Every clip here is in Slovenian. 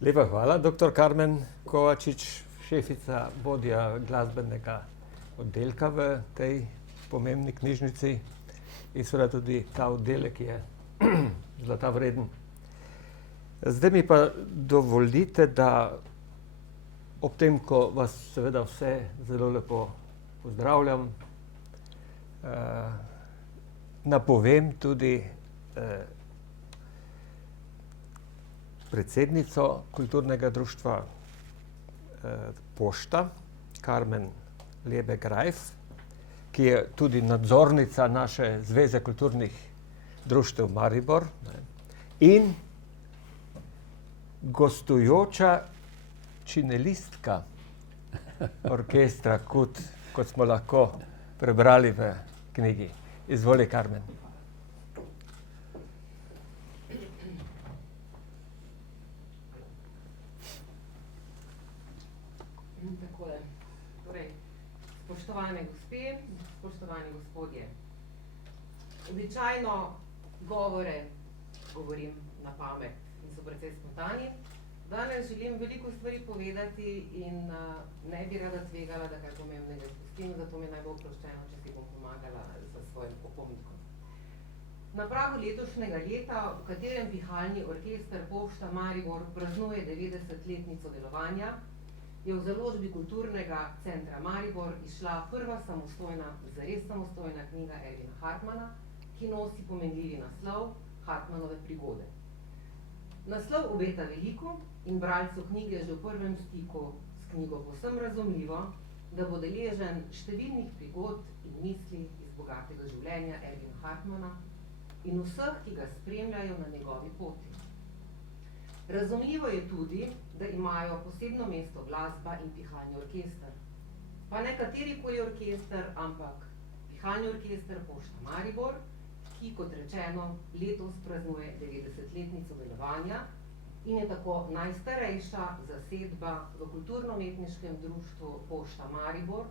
Lepa hvala, dr. Karmen Kovačič, šefica vodja glasbenega oddelka v tej pomembni knjižnici in seveda tudi ta oddelek je zlata vreden. Zdaj mi pa dovolite, da ob tem, ko vas seveda vse zelo lepo pozdravljam, napovem tudi predsednico kulturnega društva Pošta, Karmen Lebe-Greif, ki je tudi nadzornica naše Zveze kulturnih društev Maribor, in gostujoča činelistka orkestra KUD, kot smo lahko prebrali v knjigi. Izvoli, Karmen. Takole. Torej, spoštovane gospe, spoštovani gospodje. Običajno govore govorim na pamet in so precej spontani. Danes želim veliko stvari povedati in ne bi rada tvegala, da kaj pomembnega izpustim, zato mi naj bo oproščeno, če si bom pomagala za svojim opomnikom. Na pragu letošnjega leta, v katerem pihalni orkester Pošta Maribor praznuje 90-letnico delovanja, je v založbi Kulturnega centra Maribor izšla prva samostojna, zares samostojna knjiga Ervina Hartmana, ki nosi pomenljivi naslov Hartmanove prigode. Naslov obeta veliko in bralcu knjige že v prvem stiku s knjigo povsem razumljivo, da bo deležen številnih prigod in misli iz bogatega življenja Ervina Hartmana in vseh, ki ga spremljajo na njegovi poti. Razumljivo je tudi, da imajo posebno mesto glasba in pihalni orkester. Pa ne katerikoli orkester, ampak pihalni orkester Pošta Maribor, ki, kot rečeno, letos praznuje 90-letnico delovanja in je tako najstarejša zasedba v kulturno-umetniškem društvu Pošta Maribor,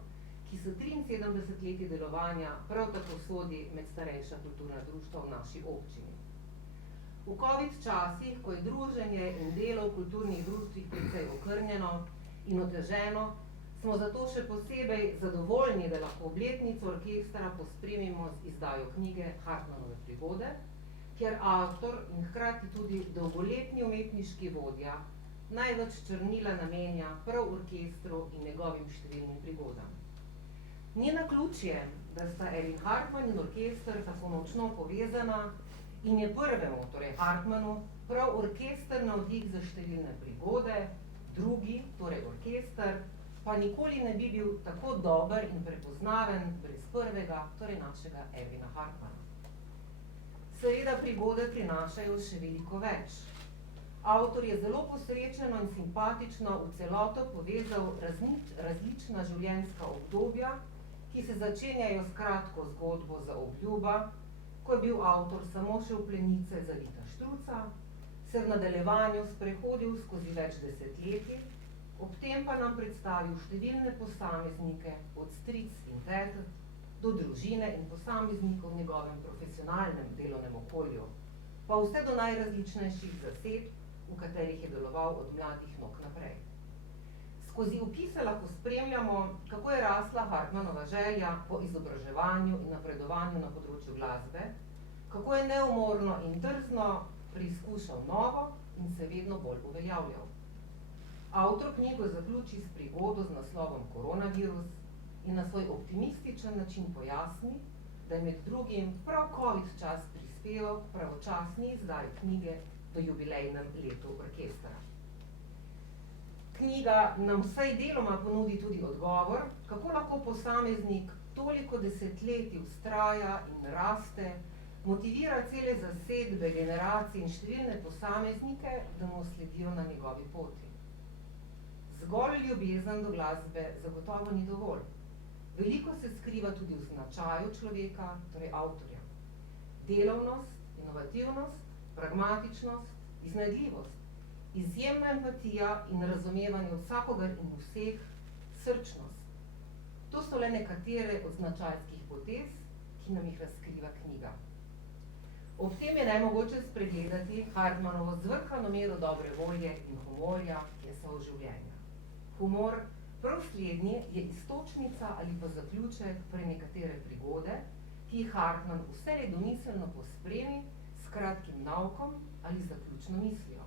ki s 73 leti delovanja prav tako sodi med starejša kulturna društva v naši občini. V covid časih, ko je druženje in delo v kulturnih društvih precej okrnjeno in oteženo, smo zato še posebej zadovoljni, da lahko obletnico orkestra pospremimo z izdajo knjige Hartmanove prigode, kjer avtor in hkrati tudi dolgoletni umetniški vodja največ črnila namenja prav orkestru in njegovim številnim prigodam. Ni naključje, da sta Ervin Hartman in orkester tako močno povezana in je prvemu, torej Hartmanu, prav orkester navdih za številne prigode, drugi, torej orkester, pa nikoli ne bi bil tako dober in prepoznaven brez prvega, torej našega Ervina Hartmana. Seveda prigode prinašajo še veliko več. Avtor je zelo posrečeno in simpatično v celoto povezal različna življenjska obdobja, ki se začenjajo s kratko zgodbo za obljuba, ko je bil avtor samo še v plenice za Vita Štruca, se v nadaljevanju sprehodil skozi več desetletij, ob tem pa nam predstavil številne posameznike od stric in tet do družine in posameznikov v njegovem profesionalnem delovnem okolju, pa vse do najrazličnejših zasedb, v katerih je deloval od mladih nog naprej. Skozi opise lahko spremljamo, kako je rasla Hartmanova želja po izobraževanju in napredovanju na področju glasbe, kako je neumorno in drzno preizkušal novo in se vedno bolj uveljavljal. Avtor knjigo zaključi s prigodo z naslovom Koronavirus in na svoj optimističen način pojasni, da je med drugim prav covid čas prispeval k pravočasni izdaji knjige v jubilejnem letu orkestra. Knjiga nam vsaj deloma ponudi tudi odgovor, kako lahko posameznik toliko desetletij vztraja in raste, motivira cele zasedbe, generacije in številne posameznike, da mu sledijo na njegovi poti. Zgolj ljubezen do glasbe zagotovo ni dovolj. Veliko se skriva tudi v značaju človeka, torej avtorja. Delovnost, inovativnost, pragmatičnost, iznajdljivost, izjemna empatija in razumevanje vsakogar in vseh, srčnost. To so le nekatere od značajskih potez, ki nam jih razkriva knjiga. Ob tem je nemogoče spregledati Hartmanovo zvrhano mero dobre volje in humorja, ki je soživljenja. Humor, prav slednji, je iztočnica ali pa zaključek pre nekatere prigode, ki jih Hartman vselej domiselno pospremi s kratkim naukom ali zaključno mislijo.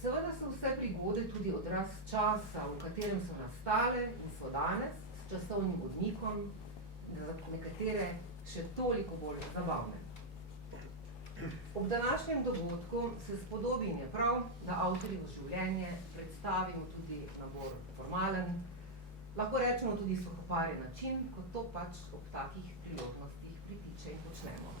Seveda so vse prigode tudi odraz časa, v katerem so nastale in so danes, s časovnim odmikom, za nekatere še toliko bolj zabavne. Ob današnjem dogodku se spodobi in je prav, da avtorjevo življenje predstavimo tudi na bolj formalen, lahko rečemo tudi suhoparen način, kot to pač ob takih priložnostih pritiče in počnemo.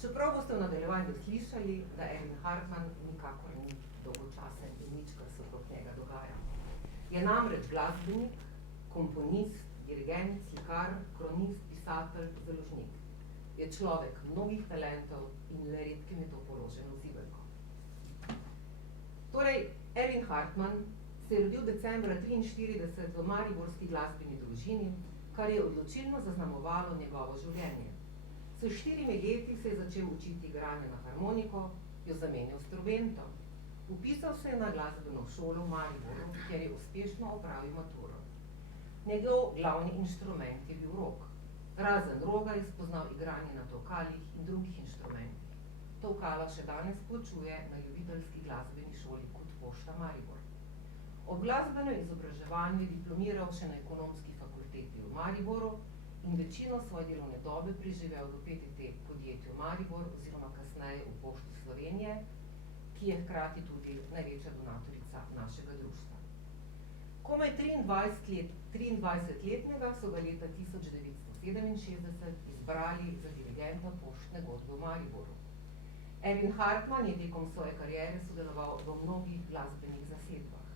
Čeprav boste v nadaljevanju slišali, da Erwin Hartman nikakor ni dolgočasen in nič, kar se okrog njega dogaja. Je namreč glasbenik, komponist, dirigent, slikar, kronist, pisatelj, založnik. Je človek mnogih talentov in le redkim je to položeno v zibelko. Torej, Erwin Hartman se je rodil decembra 1943 v mariborski glasbeni družini, kar je odločilno zaznamovalo njegovo življenje. S 4 leti se je začel učiti igranje na harmoniko, jo zamenjal s trobento. Vpisal se je na glasbeno šolo v Mariboru, kjer je uspešno opravil maturo. Njegov glavni inštrument je bil rog. Razen roga je spoznal igranje na tolkalih in drugih inštrumentih. Tolkala še danes poučuje na ljubiteljski glasbeni šoli kot Pošta Maribor. Ob glasbenem izobraževanju je diplomiral še na ekonomski fakulteti v Mariboru in večino svoje delovne dobe preživel v PTT podjetju Maribor oziroma kasneje v Pošti Slovenije, ki je hkrati tudi največja donatorica našega društva. Komaj 23-letnega so ga leta 1967 izbrali za dirigenta Poštne godbe v Mariboru. Erwin Hartman je tekom svoje kariere sodeloval v mnogih glasbenih zasedbah.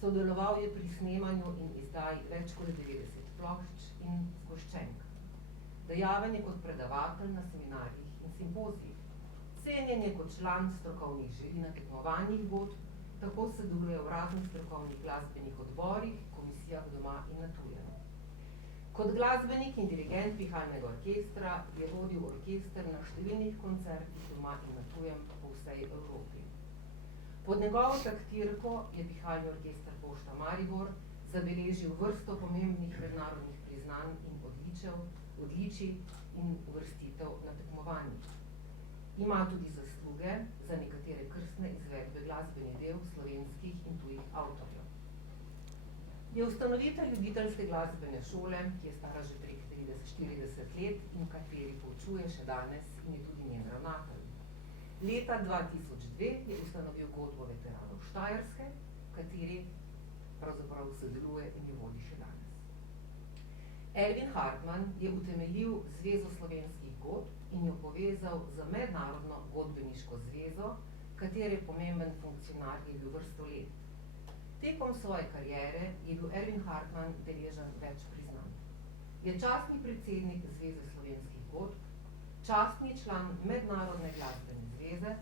Sodeloval je pri snemanju in izdaji več kot 90 plošč in zgoščenk. Dejaven je kot predavatelj na seminarjih in simpozijih. Cenjen je kot član strokovnih žirij na tekmovanjih godb, tako sodeluje v raznih strokovnih glasbenih odborih, komisijah doma in na tujem. Kot glasbenik in dirigent pihalnega orkestra je vodil orkester na številnih koncertih doma in na tujem po vsej Evropi. Pod njegovo taktirko je pihalni orkester Pošta Maribor zabeležil vrsto pomembnih mednarodnih priznanj in odličij in uvrstitev na tekmovanjih. Ima tudi zasluge za nekatere krstne izvedbe glasbenih del slovenskih in tujih avtorjev. Je ustanovitelj ljubiteljske glasbene šole, ki je stara že prek 40 let in kateri poučuje še danes in je tudi njen ravnatelj. Leta 2002 je ustanovil godbo veteranov Štajerske, v kateri pravzaprav sodeluje in jo vodi še danes. Erwin Hartman je utemeljil Zvezo slovenskih godb in jo povezal z Mednarodno godbeniško zvezo, katere pomemben funkcionar je bil vrsto let. Tekom svoje kariere je bil Erwin Hartman deležen več priznanj. Je častni predsednik Zveze slovenskih godb, častni član Mednarodne glasbene zveze,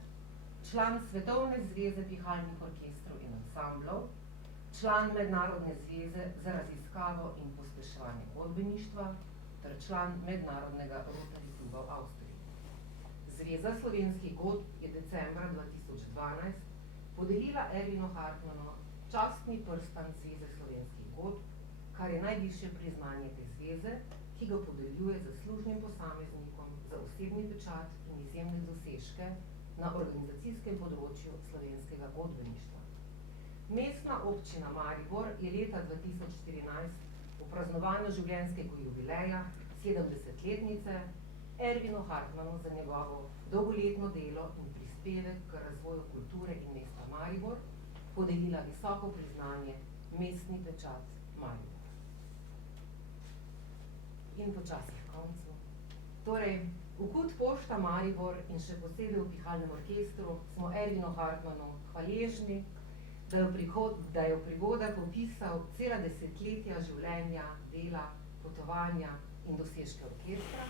član Svetovne zveze pihalnih orkestrov in ansamblov, član Mednarodne zveze za raziskavo in pospeševanje godbeništva ter član Mednarodnega Rotary kluba v Avstriji. Zveza slovenskih godb je decembra 2012 podelila Erwinu Hartmanu častni prstan Zveze slovenskih godb, kar je najvišje priznanje te zveze, ki ga podeljuje zaslužnim posameznikom za osebni pečat in izjemne dosežke na organizacijskem področju slovenskega godbeništva. Mestna občina Maribor je leta 2014 v praznovanju življenjskega jubileja 70-letnice Erwinu Hartmanu za njegovo dolgoletno delo in prispevek k razvoju kulture in mesta Maribor podelila visoko priznanje Mestni pečat Maribor. In počasi v koncu. Torej, v Kud Pošta Maribor in še posebej v pihalnem orkestru smo Erwinu Hartmanu hvaležni, da je v prigodah opisal cela desetletja življenja, dela, potovanja in dosežke orkestra,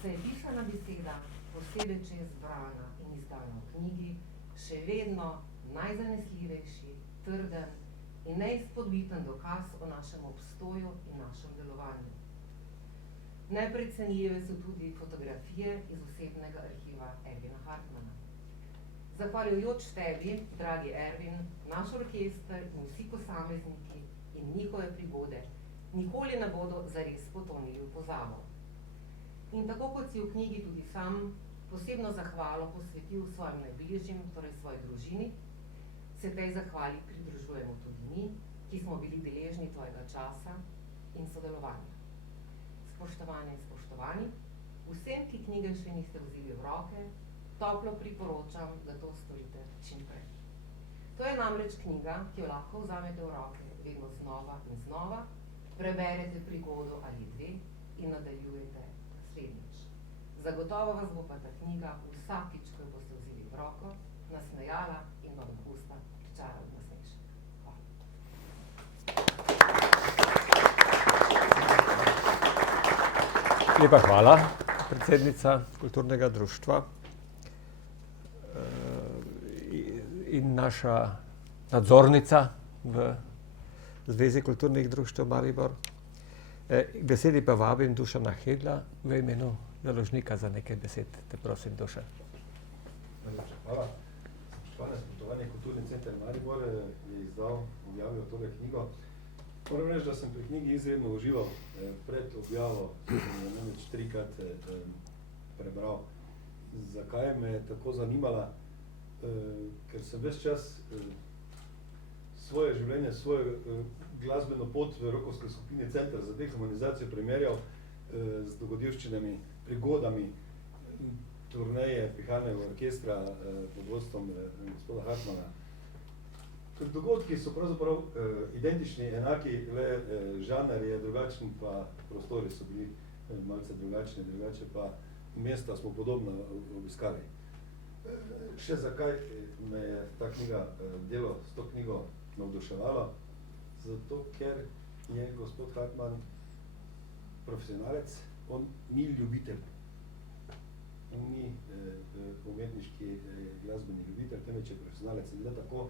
se je pisana beseda, posebej če je zbrana in izdana v knjigi, še vedno najzanesljivejši, trden in neizpodbiten dokaz o našem obstoju in našem delovanju. Neprecenljive so tudi fotografije iz osebnega arhiva Ervina Hartmana. Zahvaljujoč tebi, dragi Ervin, naš orkester in vsi posamezniki in njihove prigode nikoli ne bodo zares potonili v pozabo. In tako kot si v knjigi tudi sam posebno zahvalo posvetil svojim najbližjim, torej svoji družini, se tej zahvali pridružujemo tudi mi, ki smo bili deležni tvojega časa in sodelovanja. Spoštovane in spoštovani, vsem, ki knjige še niste vzeli v roke, toplo priporočam, da to storite čim prej. To je namreč knjiga, ki jo lahko vzamete v roke vedno znova in znova, preberete prigodo ali dve in nadaljujete naslednjič. Zagotovo vas bo pa ta knjiga vsakič, ko jo boste vzeli v roko, nasmejala in vam na usta pričarala nasmešek. Hvala. Lepa hvala, predsednica Kulturnega društva in naša nadzornica v Zvezi kulturnih društev Maribor. K besedi pa vabim Dušana Hedla v imenu založnika za nekaj besed. Te prosim, Dušan. Najlepša hvala. Spoštovani Kulturni center Maribor je objavil tole knjigo. Moram reči, da sem pri knjigi izredno užival. Pred objavo sem namreč 3-krat prebral. Zakaj me je tako zanimala? Ker sem ves čas svoje življenje, svojo glasbeno pot v rokovske skupine Center za dehumanizacijo primerjal z dogodivščinami, prigodami, turneje pihalnega orkestra pod vodstvom gospoda Hartmana. Dogodki so pravzaprav identični, enaki, le žanr je drugačen, pa prostori so bili malce drugačni, drugače pa mesta smo podobno obiskali. Še zakaj me je ta knjiga, delo s to knjigo navduševalo? Zato, ker je gospod Hartman profesionalec, on ni ljubitelj. On ni umetniški glasbeni ljubitelj, temveč je profesionalec. In tako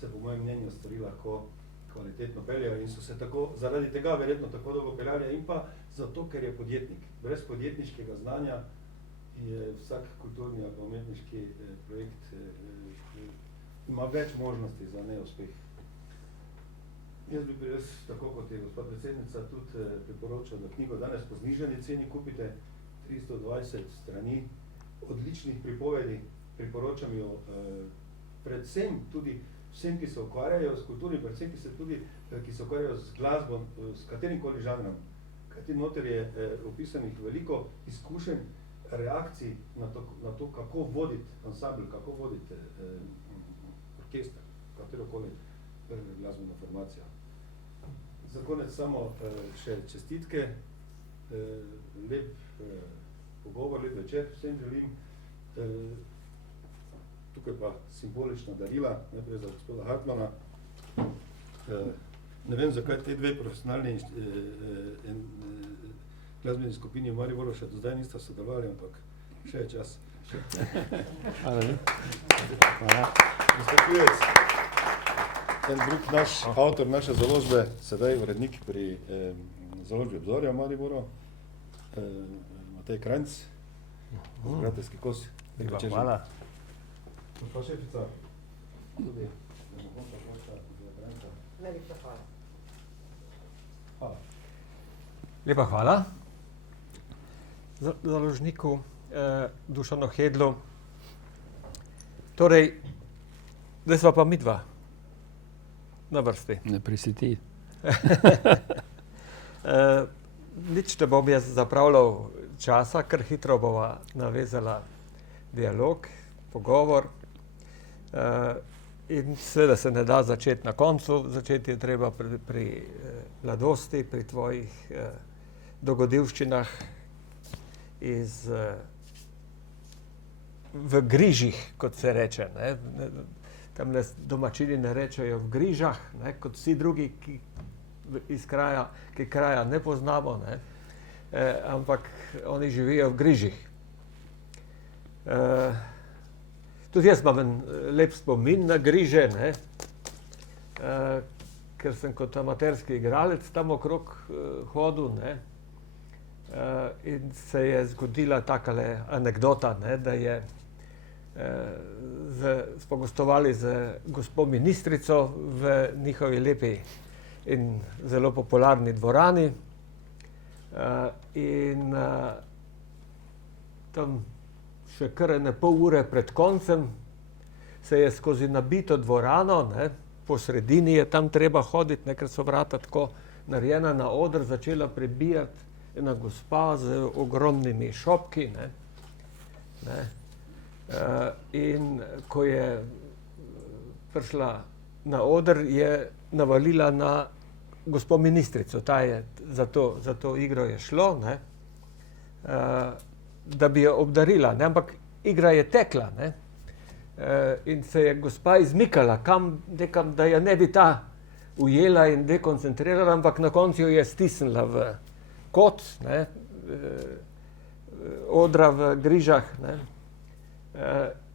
se po mojem mnenju stvari lahko kvalitetno peljajo in so se tako, zaradi tega verjetno tako dolgo peljali in pa zato, ker je podjetnik. Brez podjetniškega znanja je vsak kulturni ali umetniški projekt ima več možnosti za neuspeh. Jaz bi tako kot je gospod predsednica tudi priporočal, da knjigo danes po znižani ceni kupite, 320 strani, odličnih pripovedi, priporočam jo predvsem tudi vsem, ki se ukvarjajo s kulturi, predvsem ki se ukvarjajo z glasbo, s katerimkoli žanrom. Kajti noter je opisanih veliko izkušenj, reakcij na to, kako voditi ansambl, kako voditi orkester, katerokoli glasbeno formacijo. Za konec samo še čestitke, lep pogovor, lep večer vsem želim. Tukaj pa simbolična darila, najprej za gospoda Hartmana. Ne vem, zakaj te dve profesionalni glasbeni skupini v Mariboru še do zdaj nista sodelovali, ampak še je čas. Hvala. Gospod Pivec, en drug naš avtor naše založbe, sedaj urednik pri založbi Obzorja v Mariboru, Matej Krajnc, Gratejski kos. Hvala. Gospa šefica, tudi Najlepša hvala. hvala. Lepa hvala založniku Dušanu Hedlu. Torej, zdaj sva pa midva na vrsti. Ne prisiti. Nič ne bom jaz zapravljal časa, ker hitro bova navezala dialog, pogovor. In seveda se ne da začeti na koncu, začeti je treba pri mladosti, pri tvojih dogodivščinah v grižih, kot se reče. Tamle domačini ne rečejo v grižah, kot vsi drugi, ki kraja ne poznamo, ampak oni živijo v grižih. Tudi jaz imam en lep spomin na griže, ker sem kot amaterski igralec tam okrog hodil. in se je zgodila takale anekdota, ne, da je smo gostovali z gospo ministrico v njihovi lepi in zelo popularni dvorani in tam še kar ene pol ure pred koncem se je skozi nabito dvorano, ne, po sredini je tam treba hoditi, ne, ker so vrata tako narejena na oder, začela prebijati ena gospa z ogromnimi šopki, ne. In ko je prišla na oder, je navalila na gospo ministrico. Ta je za to igro je šlo, ne, da bi jo obdarila, ne, ampak igra je tekla, ne. In se je gospa izmikala nekam, da je ne bi ta ujela in dekoncentrirala, ampak na koncu jo je stisnila v kot, ne, odra v grižah, ne,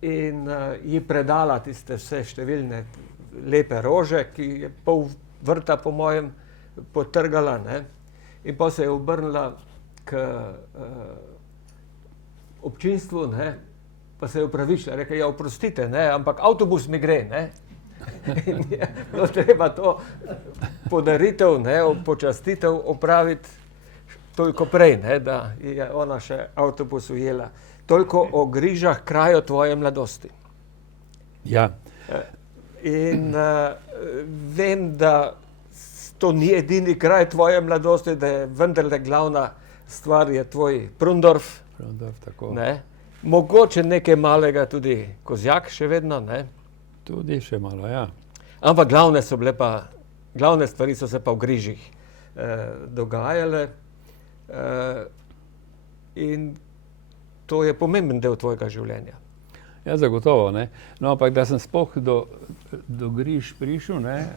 in ji predala tiste vse številne lepe rože, ki je pol vrta po mojem potrgala, ne, in pa se je obrnila k občinstvu, ne, pa se je opravičila, rekla, ja, oprostite, ne, ampak avtobus mi gre, ne. In je bilo treba to podaritev, ne, počastitev opraviti toliko prej, ne, da je ona še avtobus ujela. Toliko o grižah, kraju tvoje mladosti. Ja. In vem, da to ni edini kraj tvoje mladosti, da je vendarle glavna stvar je tvoj Prundorf. Prundorf, tako. Ne. Mogoče nekaj malega tudi Kozjak še vedno, ne. Tudi še malo, ja. Ampak glavne stvari so se pa v grižih dogajale in to je pomemben del tvojega življenja. Ja, zagotovo, ne. No, ampak da sem sploh do griž prišel, ne,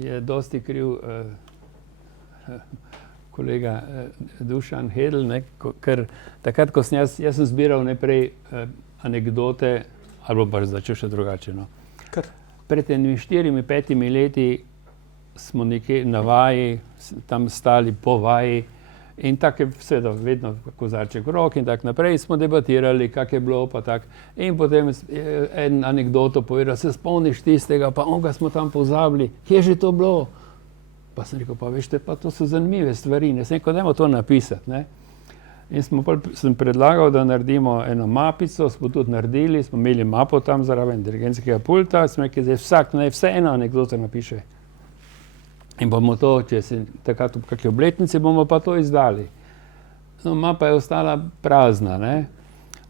je dosti kriv kolega Dušan Hedl, ne, ker takrat, ko sem jaz sem zbiral najprej anekdote, ali pa začel še drugače, no. Pred 4-5 leti smo nekje na vaji, tam stali po vaji, in tako je seveda vedno kozarček v roki in tako naprej, smo debatirali, kak je bilo, pa tako. In potem en anekdoto povedal, se spomniš tistega, pa onga smo tam pozabili, kje je že to bilo? Pa sem rekel, pa veš, pa to so zanimive stvari, ne, sem rekel, dajmo to napisati, ne. In sem predlagal, da naredimo eno mapico, smo tudi naredili, smo imeli mapo tam zraven dirigentskega pulta, smo rekli, zdaj vsak naj vse eno anekdoto napiše. In bomo to, če se takrat v kakšni obletnici, bomo pa to izdali. No, mapa je ostala prazna, ne.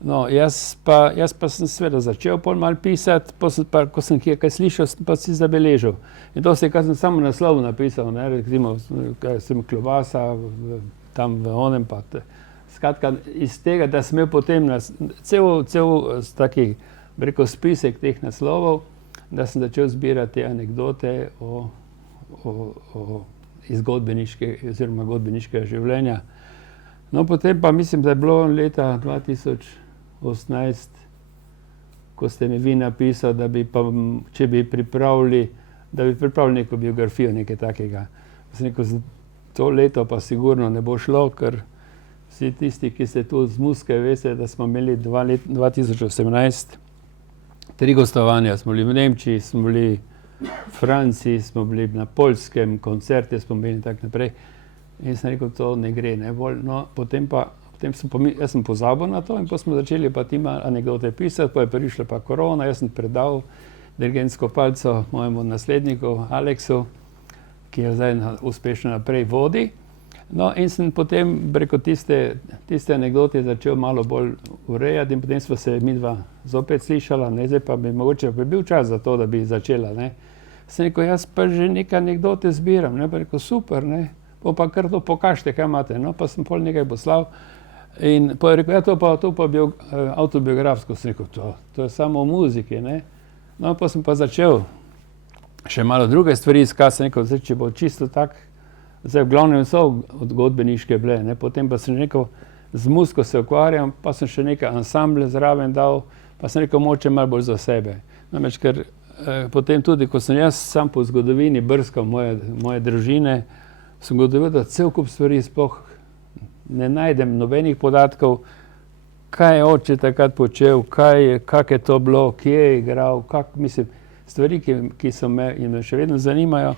No, jaz pa sem seveda začel pol malo pisati, pa, ko sem kaj slišal, pa si zabeležil. In to se, kaj sem samo naslov napisal, ne, recimo, sem klobasa, tam v onem pa. Skratka, iz tega, da sem imel potem cel taki, rekel, spisek teh naslovov, da sem začel zbirati anekdote iz godbeniškega življenja. No, potem pa mislim, da je bilo leta 2018, ko ste mi vi napisali, da bi pa, če bi pripravili neko biografijo, nekaj takega. Sem rekel, za to leto pa sigurno ne bo šlo, ker vsi tisti, ki ste tu z Muske, veste, da smo imeli 2018 3 gostovanja. Smo bili v Nemčiji, smo bili v Franciji, smo bili na Poljskem, koncerte smo imeli in tako naprej. In sem rekel, to ne gre, ne bolj. No, jaz sem pozabil na to in pa smo začeli pa tima anekdote pisati, pa je prišla pa korona, jaz sem predal dirigentsko palico mojemu nasledniku Aleksu, ki jo zdaj uspešno naprej vodi. No, in sem potem preko tiste anekdote začel malo bolj urejati in potem sva se midva zopet slišala, ne, zdaj pa bi mogoče bil čas za to, da bi začela, ne. Sem rekel, jaz pa že nekaj anekdote zbiram, ne, pa rekel, super, ne, pa kar to pokažite, kaj imate, no, pa sem pol nekaj poslal in pa je rekel, ja, to pa autobiografsko, sem rekel, to je samo o muziki, ne. No, pa sem pa začel še malo druge stvari iskati, sem rekel, zdaj, če bo čisto tak, zdaj v glavnem so od godbeniške bile, ne, potem pa sem rekel, z muziko se ukvarjam, pa sem še nekaj ansamble zraven dal, pa sem rekel, moče malo bolj za sebe. Namreč, ker potem tudi, ko sem jaz sam po zgodovini brskal moje družine, sem gotovil, da cel kup stvari sploh ne najdem nobenih podatkov, kaj je oče takrat počel, kak je to bilo, kje je igral, mislim, stvari, ki so me in me še vedno zanimajo.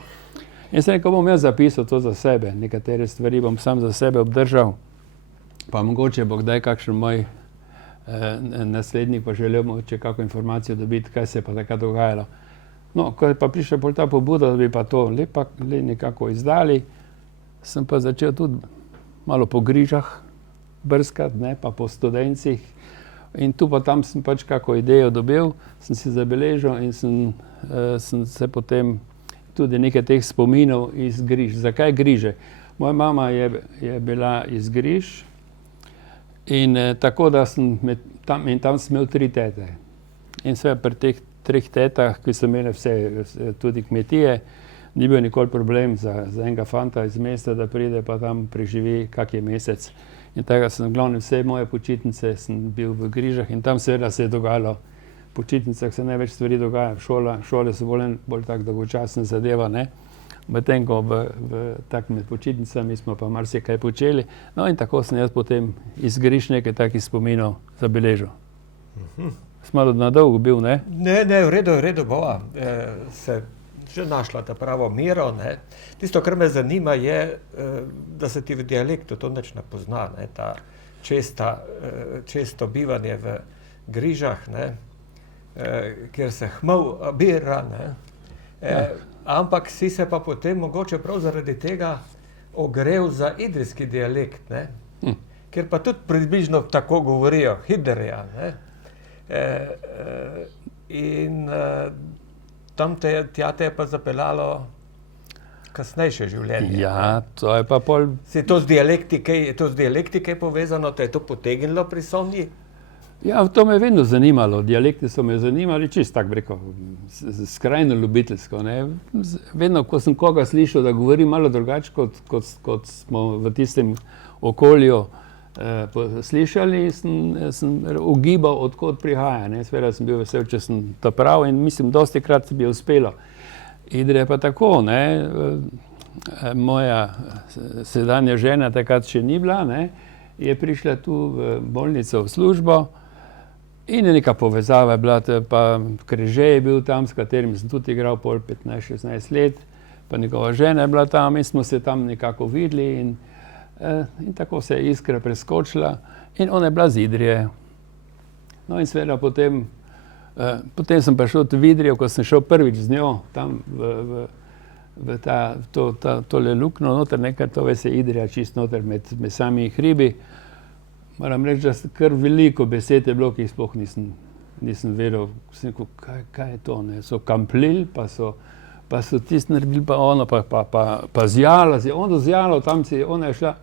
In sem rekel, bom jaz zapisal to za sebe, nekatere stvari bom sam za sebe obdržal, pa mogoče bo kdaj kakšen moj naslednik pa želel mogoče kakšno informacijo dobiti, kaj se je pa takrat dogajalo. No, ko je pa prišla ta pobuda, da bi pa to le nekako izdali, sem pa začel tudi malo po Grižah brskati, ne, pa po Studencih. In tu pa tam sem pač kako idejo dobil, sem si zabeležil in sem se potem tudi nekaj teh spominov iz Griž. Zakaj Griže? Moja mama je bila iz Griž in tako, da sem tam sem imel 3 tete. In seveda pri teh 3 tetah, ki so imeli vse tudi kmetije, ni bil nikoli problem za enega fanta iz mesta, da pride pa tam preživi kak je mesec. In tega sem glavno vse moje počitnice sem bil v Grižah in tam seveda se je dogajalo. V počitnicah se največ stvari dogaja, šole so bolj tak dolgočasna zadeva, ne. Medtem ko tak med počitnicami smo pa marsikaj počeli. No in tako sem jaz potem iz Griž nekaj takih spominov zabeležil. Malo nadolgo bil, ne? Ne, v redu bova. Se že našla ta pravo mero, ne. Tisto, kar me zanima, je, da se ti v dialektu to nič ne pozna, ne, ta često bivanje v Grižah, ne, kjer se hmel bira, ne. Ampak si se pa potem mogoče prav zaradi tega ogrel za idrijski dialekt, ne, kjer pa tudi približno tako govorijo, hiderja, ne. In tja te je pa zapeljalo kasnejše življenje. Ja, to je pa pol... Je to z dialekti kaj povezano, te je to potegnilo pri Sonji? Ja, to me je vedno zanimalo, dialekti so me zanimali, čisto tako bi rekel, skrajno ljubiteljsko, ne. Vedno, ko sem koga slišal, da govori malo drugače, kot smo v tistem okolju slišali, sem ugibal, od kod prihaja, ne. Seveda sem bil vesel, če sem to prav in mislim, dostikrat bi uspelo. Idrija je pa tako, ne, moja sedanja žena takrat še ni bila, ne, je prišla tu v bolnico v službo in je neka povezava je bila, pa Križe je bil tam, s katerim sem tudi igral pol 15-16 let, pa njegova žena je bila tam in smo se tam nekako videli in tako se je iskra preskočila in ona je bila z Idrije. No in seveda potem sem prišel v Idrijo, ko sem šel prvič z njo tam v tole luknjo noter, nekaj to se Idrija čist noter med sami hribi. Moram reči, da kar veliko besed je bilo, ki jih sploh nisem vedel. Sem rekel, kaj je to, ne? So kamplili, pa so tisti naredili, pa ono, pa zjala, ono zjalo, tam ona je šla,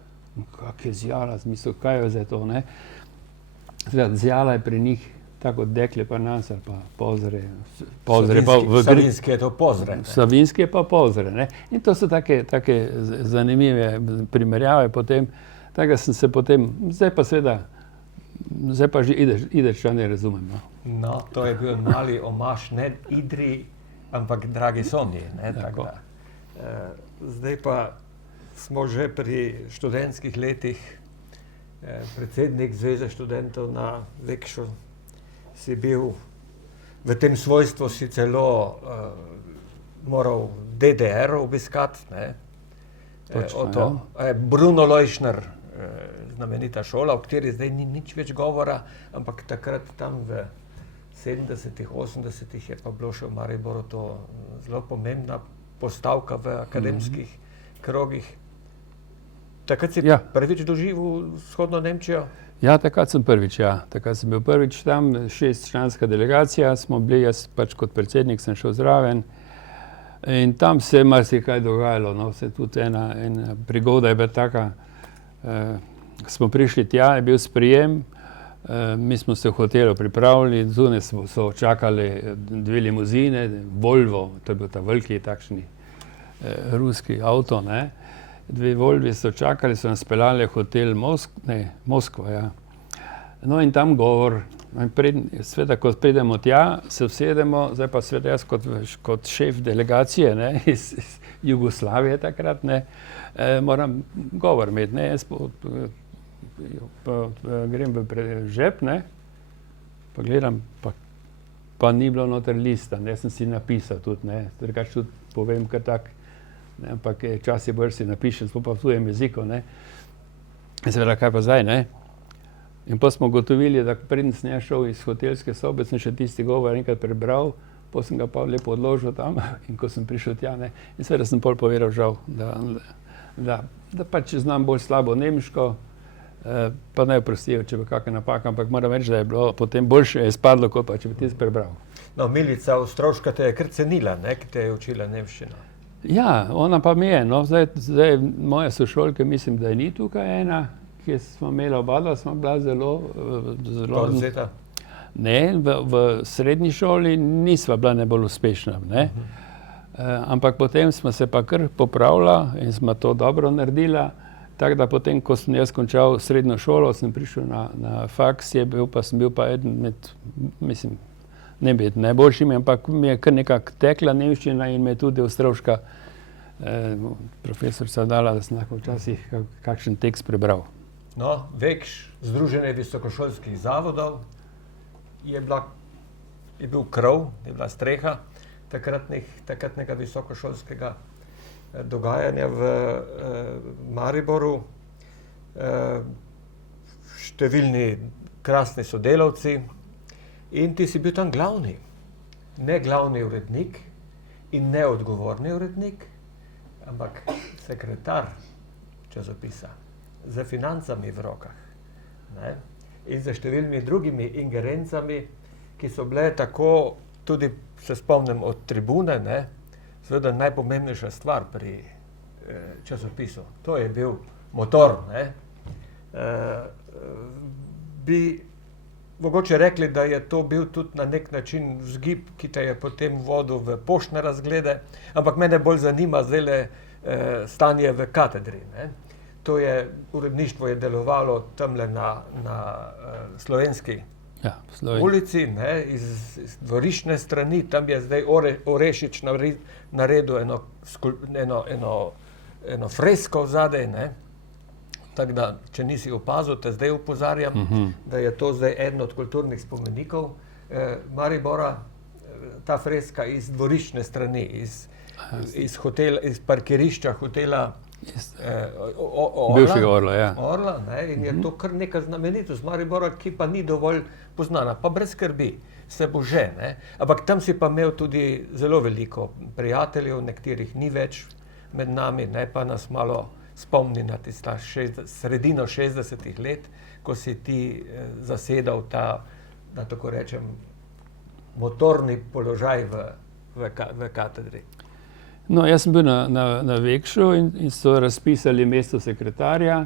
kak je zjala, mislil, kaj je zdaj to, ne? Zjala je pri njih, tako dekle pa nas, ali pa pozre. Savinski je to pozre. Savinski je pa pozre, ne. In to so take zanimive primerjave potem, tako sem se potem, zdaj pa že Idriča ne razumem, no. No, to je bil mali omaž, ne Idriji, ampak dragi Sonji, ne, tako da. Zdaj pa smo že pri študentskih letih, predsednik Zveze študentov na Vekšu, si bil v tem svojstvu, si celo moral DDR obiskati, ne. Točno, Bruno Leuschner, znamenita šola, o kateri zdaj ni nič več govora, ampak takrat tam v 70-ih, 80-ih je pa bilo še v Mariboru to zelo pomembna postavka v akademskih krogih. Takrat si prvič doživel vzhodno Nemčijo? Ja, takrat sem bil prvič tam, 6-članska delegacija smo bili, jaz pač kot predsednik sem šel zraven in tam se je marsikaj dogajalo, no, se tudi ena prigoda je bila taka, smo prišli tja, je bil sprijem, mi smo se v hotelu pripravili, zunaj so čakali 2 limuzine, Volvo, to je bil ta veliki takšni ruski avto, ne. 2 Volvi so čakali, so nas peljali v hotel Moskva, ja. No in tam govor, sveda, ko pridemo tja, se usedemo, zdaj pa sveda jaz kot šef delegacije, ne, iz Jugoslavije takrat, ne, moram govor imeti, ne, jaz grem v žep, ne, pa gledam, pa ni bilo noter lista, ne, sem si napisal tudi, ne, drugače tudi povem kar tak, ne, ampak čas je bolj si napišem, smo pa v tujem jeziku, ne. In seveda, kaj pa zdaj, ne? In pa smo ugotovili, da preden sem jaz šel iz hotelske sobe, sem še tisti govor enkrat prebral, pa sem ga pa lepo odložil tam in ko sem prišel tja, ne, in seveda sem pol povedal žal, da pač znam bolj slabo nemško, pa naj oprostijo, če bi kakšna napaka, ampak moram reči, da je bilo potem boljše spadlo, kot pa če bi tisto prebral. No, Milica Ostrovška te je kar cenila, ne, ki te je učila nemščino. Ja, ona pa mi je, no, zdaj moja sošolka, mislim, da je ni tukaj ena, ki smo imela obadva, smo bila zelo Povzeta. Ne, v srednji šoli nisva bila najbolj uspešna, ne. Ampak potem smo se pa kar popravila in smo to dobro naredila, tako da potem, ko sem jaz končal srednjo šolo, sem prišel na faks, sem bil pa eden med, mislim, ne med najboljšimi, ampak mi je kar nekako tekla nemščina in me je tudi Ostrovška profesorica dala, da sem lahko včasih kakšen tekst prebral. No, Vekš, Združenje visokošolskih zavodov, je bil krov, je bila streha takratnega visokošolskega dogajanja v Mariboru. Številni krasni sodelavci in ti si bil tam glavni. Ne glavni urednik in ne odgovorni urednik, ampak sekretar časopisa z financami v rokah, ne? In z številnimi drugimi ingerencami, ki so bile tako, tudi se spomnim od Tribune, ne, seveda najpomembnejša stvar pri časopisu. To je bil motor, ne. Bi mogoče rekli, da je to bil tudi na nek način vzgib, ki te je potem vodil v poštne razglede, ampak mene bolj zanima zdajle stanje v katedri, ne. To je, uredništvo je delovalo tamle na Slovenski ulici, ne, iz dvoriščne strani, tam je zdaj Orešič naredil eno fresko zadaj, ne. Tako da, če nisi opazil, te zdaj opozarjam, da je to zdaj eden od kulturnih spomenikov Maribora, ta freska iz dvoriščne strani, iz hotela, iz parkirišča hotela bivšega Orla, ja. Orla, ne, in je to kar neka znamenitost Maribora, ki pa ni dovolj poznana, pa brez skrbi, se bo že, ne. Ampak tam si pa imel tudi zelo veliko prijateljev, nekaterih ni več med nami, ne, pa nas malo spomni na tista sredino 60-ih let, ko si ti zasedal ta, da tako rečem, motorni položaj v katedri. No, jaz sem bil na Vekšu in so razpisali mesto sekretarja,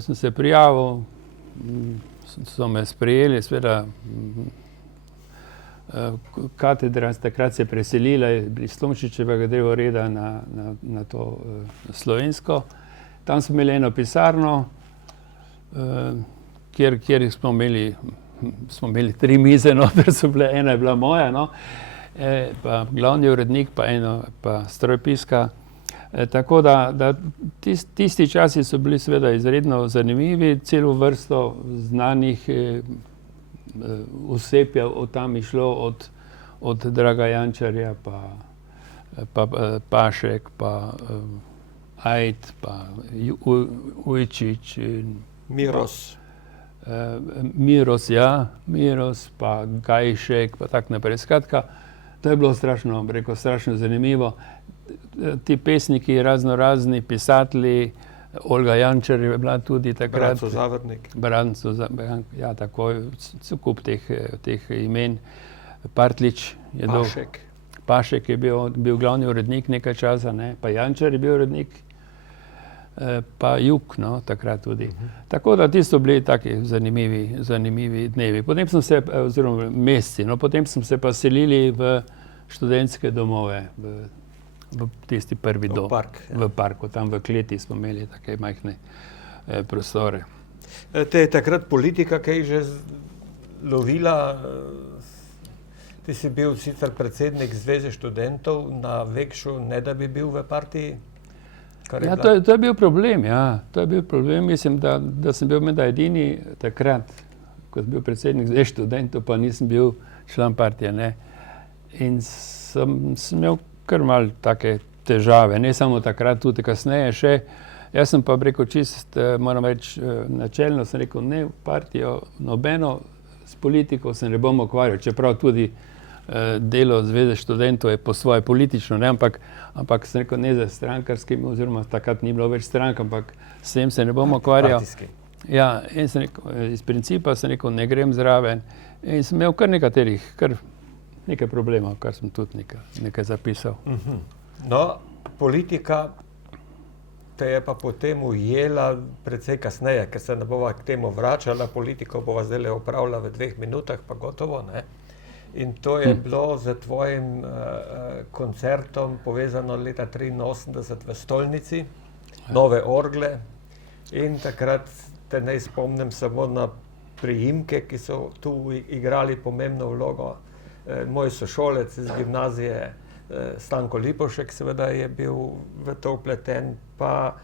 sem se prijavil, so me sprejeli, seveda katedra takrat se je preselila iz Tomšičevega drevoreda na to slovensko. Tam smo imeli eno pisarno, kjer smo imeli 3 mize, noter so bile, ena je bila moja, no, pa glavni urednik, pa strojpiska. Tako da tisti časi so bili seveda izredno zanimivi, celo vrsto znanih oseb je od tam išlo, od Draga Jančarja, pa Pašek, pa Ajd, pa Ujčič. Miros, pa Gajšek, pa tak naprej. Skratka, to je bilo strašno, rekel, strašno zanimivo. Ti pesniki, razni pisatelji, Olga Jančar je bila tudi takrat. Branco Zavrnik. Ja, tako, kup teh imen. Partlič je Pašek. Pašek je bil glavni urednik nekaj časa, ne, pa Jančar je bil urednik, pa Juk, no, takrat tudi. Tako da tisto bili taki zanimivi dnevi. Potem sem se, oziroma meseci, no, potem sem se pa selili v študentske domove, v tisti prvi dom. V parku, tam v kleti smo imeli take majhne prostore. Te je takrat politika kaj že lovila? Ti si bil sicer predsednik Zveze študentov na Vekšu, ne da bi bil v partiji? Ja, to je bil problem, ja. To je bil problem. Mislim, da sem bil menda edini takrat, ko sem bil predsednik Zveze študentov, pa nisem bil član partije, ne. In sem imel kar malo take težave, ne samo takrat, tudi kasneje še. Jaz sem pa rekel čist, moram reči, načelno sem rekel, ne v partijo, nobeno s politiko se ne bom ukvarjal, čeprav tudi delo Zveze študentov je po svoje politično, ne, ampak sem rekel ne za strankarskim, oziroma takrat ni bilo več strank, ampak s tem se ne bom ukvarjal. Ja, in sem rekel, iz principa sem rekel, ne grem zraven. In sem imel kar nekaj problemov, kar sem tudi nekaj zapisal. No, politika te je pa potem ujela precej kasneje, ker se ne bova k temu vračala, politiko bova zdaj opravila v 2 minutah, pa gotovo, ne. In to je bilo z tvojim koncertom povezano leta 1983 v Stolnici, Nove orgle. In takrat te ne spomnim samo na priimke, ki so tu igrali pomembno vlogo. Moj sošolec iz gimnazije, Stanko Lipovšek, seveda je bil v to vpleten, pa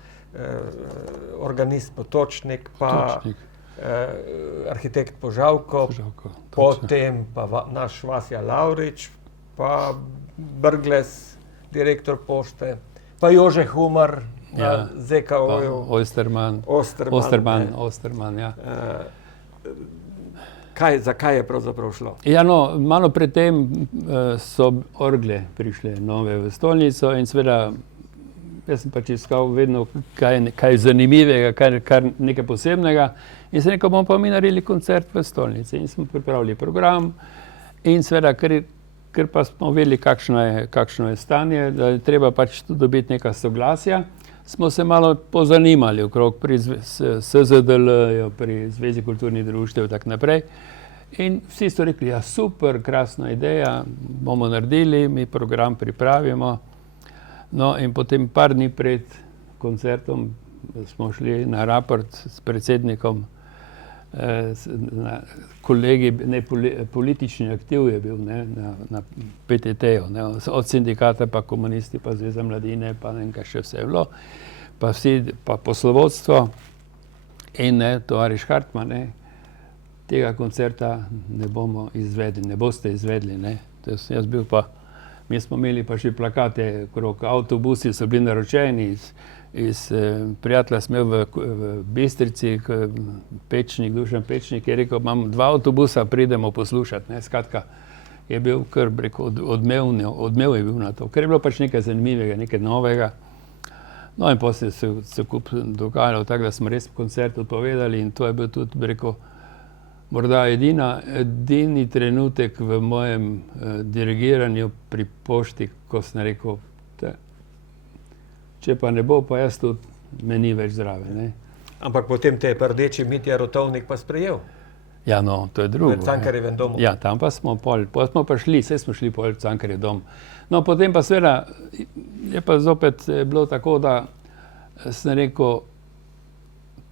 organist Potočnik, pa arhitekt Požavko, potem pa naš Vasja Lavrič, pa Brglez, direktor pošte, pa Jože Humar na ZKO-ju. Osterman, ja. Zakaj je pravzaprav šlo? Ja, no, malo pred tem so orgle prišle nove v Stolnico in seveda jaz sem pač iskal vedno kaj zanimivega, kar nekaj posebnega. In sem rekel, bomo pa mi naredili koncert v Stolnici. In smo pripravili program in seveda, ker pa smo vedeli, kakšno je stanje, da je treba pač tu dobiti neka soglasja, smo se malo pozanimali okrog pri SZDL, pri Zvezi kulturnih društev in tako naprej. In vsi so rekli, ja super, krasna ideja, bomo naredili, mi program pripravimo. No in potem par dni pred koncertom smo šli na raport s predsednikom, kolegi, politični aktiv je bil, ne, na PTT-ju, ne, od sindikata pa komunisti, pa Zveza mladine, pa ne vem, kaj še vse je bilo, pa poslovodstvo in tovariš Hartman, ne, tega koncerta ne bomo izvedli, ne boste izvedli, ne. Jaz bil pa, mi smo imeli pa še plakate okrog, avtobusi so bili naročeni iz prijatelja sem imel v Bistrici, Pečnik, Dušan Pečnik, je rekel, imam 2 avtobusa, pridemo poslušati, ne, skratka, je bil kar, rekel, odmev je bil na to, ker je bilo pač nekaj zanimivega, nekaj novega. No in potem se kup dogajalo tako, da smo res koncert odpovedali in to je bil tudi, rekel, morda edini trenutek v mojem dirigiranju pri pošti, ko sem rekel, če pa ne bo, pa jaz tudi me ni več zraven, ne. Ampak potem te je pa Rdeči Mitja Rotovnik pa sprejel. Ja, no, to je drugo. V Cankarjevem domu. Ja, tam pa smo smo pa šli, saj smo šli pol v Cankarjev dom. No, potem pa seveda je pa zopet bilo tako, da sem rekel,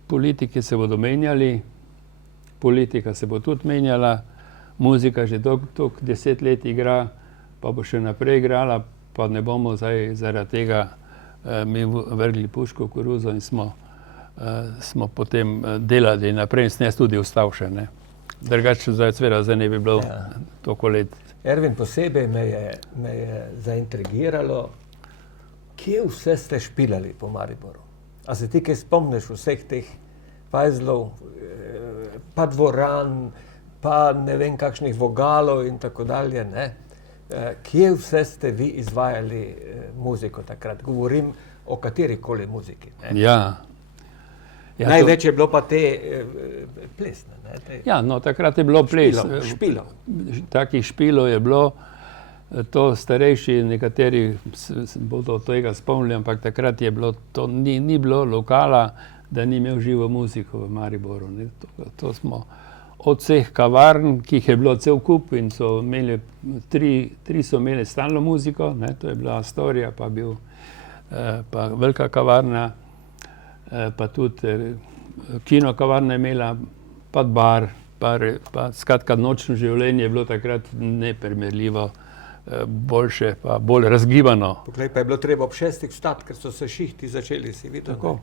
politiki se bodo menjali, politika se bo tudi menjala, muzika že toliko 10 let igra, pa bo še naprej igrala, pa ne bomo zdaj zaradi tega mi vrgli puško v koruzo in smo potem delali naprej in sem jaz tudi ostal še, ne. Drugače zdaj ne bi bilo toliko let. Ervin, posebej me je zaintrigiralo, kje vse ste špilali po Mariboru? A se ti kaj spomniš vseh teh fajzlov, pa dvoran, pa ne vem kakšnih vogalov in tako dalje, ne? Kje vse ste vi izvajali muziko takrat? Govorim o katerikoli muziki, ne? Ja. Največ je bilo pa te plesne, ne? Ja, no, takrat je bilo ples. Špilov. Takih špilov je bilo, to starejši nekateri bodo tega spomnili, ampak takrat je bilo, to ni bilo lokala, da ni imel živo muziko v Mariboru, ne. To smo od vseh kavarn, ki jih je bilo cel kup in so imeli, tri so imeli stalno muziko, ne, to je bila Astoria, pa pa velika kavarna, pa tudi kino kavarna je imela, pa bar, pa skratka nočno življenje je bilo takrat neprimerljivo boljše, pa bolj razgibano. Poglej, pa je bilo treba ob 6 vstati, ker so se šihti začeli, si videl. Tako.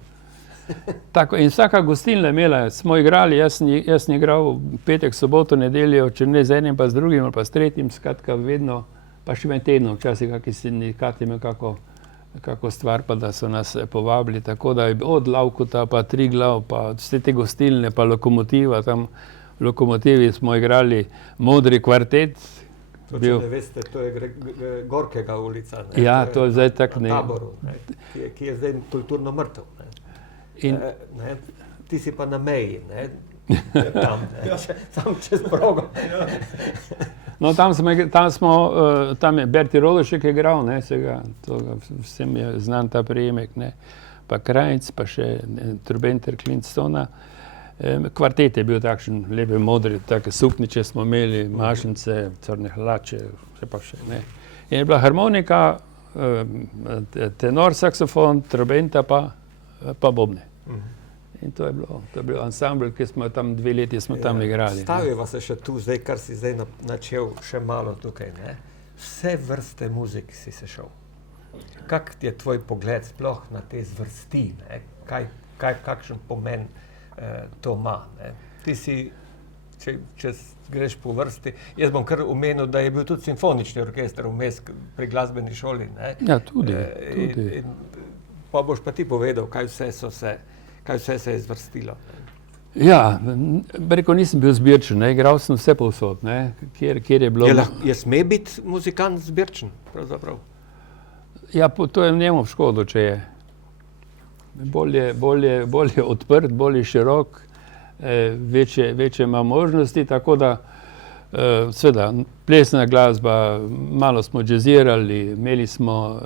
Tako, in vsaka gostilna imela, smo igrali, jaz sem igral petek, soboto, nedeljo, če ne z enim, pa z drugim, ali pa s tretjim, skratka vedno, pa še med tednom, včasih kakšen sindikat imel kako stvar, pa da so nas povabili, tako da je od Lavkuta, pa Triglav, pa vse te gostilne, pa Lokomotiva, tam v Lokomotivi smo igrali Modri kvartet. To, če ne veste, to je Gorkega ulica. Ne? Ja, to je zdaj tak na Taboru, ne? Ki je zdaj kulturno mrtev. Ne? Ne? Ti si pa na meji, ne? Tam, ne? Sam čez progo. No, tam je Berti Rodošek igral, ne, vsem je znan ta prijemek, ne, pa Krajnc, pa še Trubenter, Klintstona. Kvartet je bil takšen, lepe modri, take sukniče smo imeli, mašnice, crne hlače, vse pa še, ne. In je bila harmonika, tenor, saksofon, trubenta pa bobne. In to je bil ansambl, ki smo tam 2 leti tam igrali. Staviva se še tu, zdaj, kar si zdaj načel še malo tukaj, ne? Vse vrste muzik si se šel. Kak je tvoj pogled sploh na te zvrsti, ne? Kakšen pomen to ima, ne? Ti si, če greš po vrsti, jaz bom kar omenil, da je bil tudi simfonični orkester vmes pri glasbeni šoli, ne? Ja, tudi. Pa boš pa ti povedal, kaj vse se je zvrstilo. Ja, rekel, nisem bil zbirčen, ne, igral sem vse povsod, ne, kjer je bilo... Je sme biti muzikant zbirčen, pravzaprav? Ja, to je njemu v škodo, če je. Bolje odprt, bolje širok, večje ima možnosti, tako da, seveda, plesna glasba, malo smo džezirali, imeli smo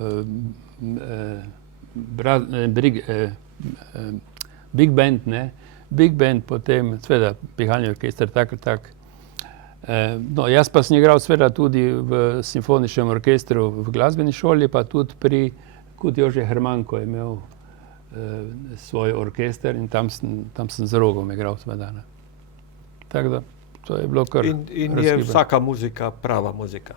big band, ne, big band, potem seveda pihalni orkester, tak. No, jaz pa sem igral seveda tudi v simfoničnem orkestru v glasbeni šoli, pa tudi kot Jože Hermanko je imel svoj orkester in tam sem z Rogom igral seveda. Tako da, to je bilo kar In je vsaka muzika prava muzika?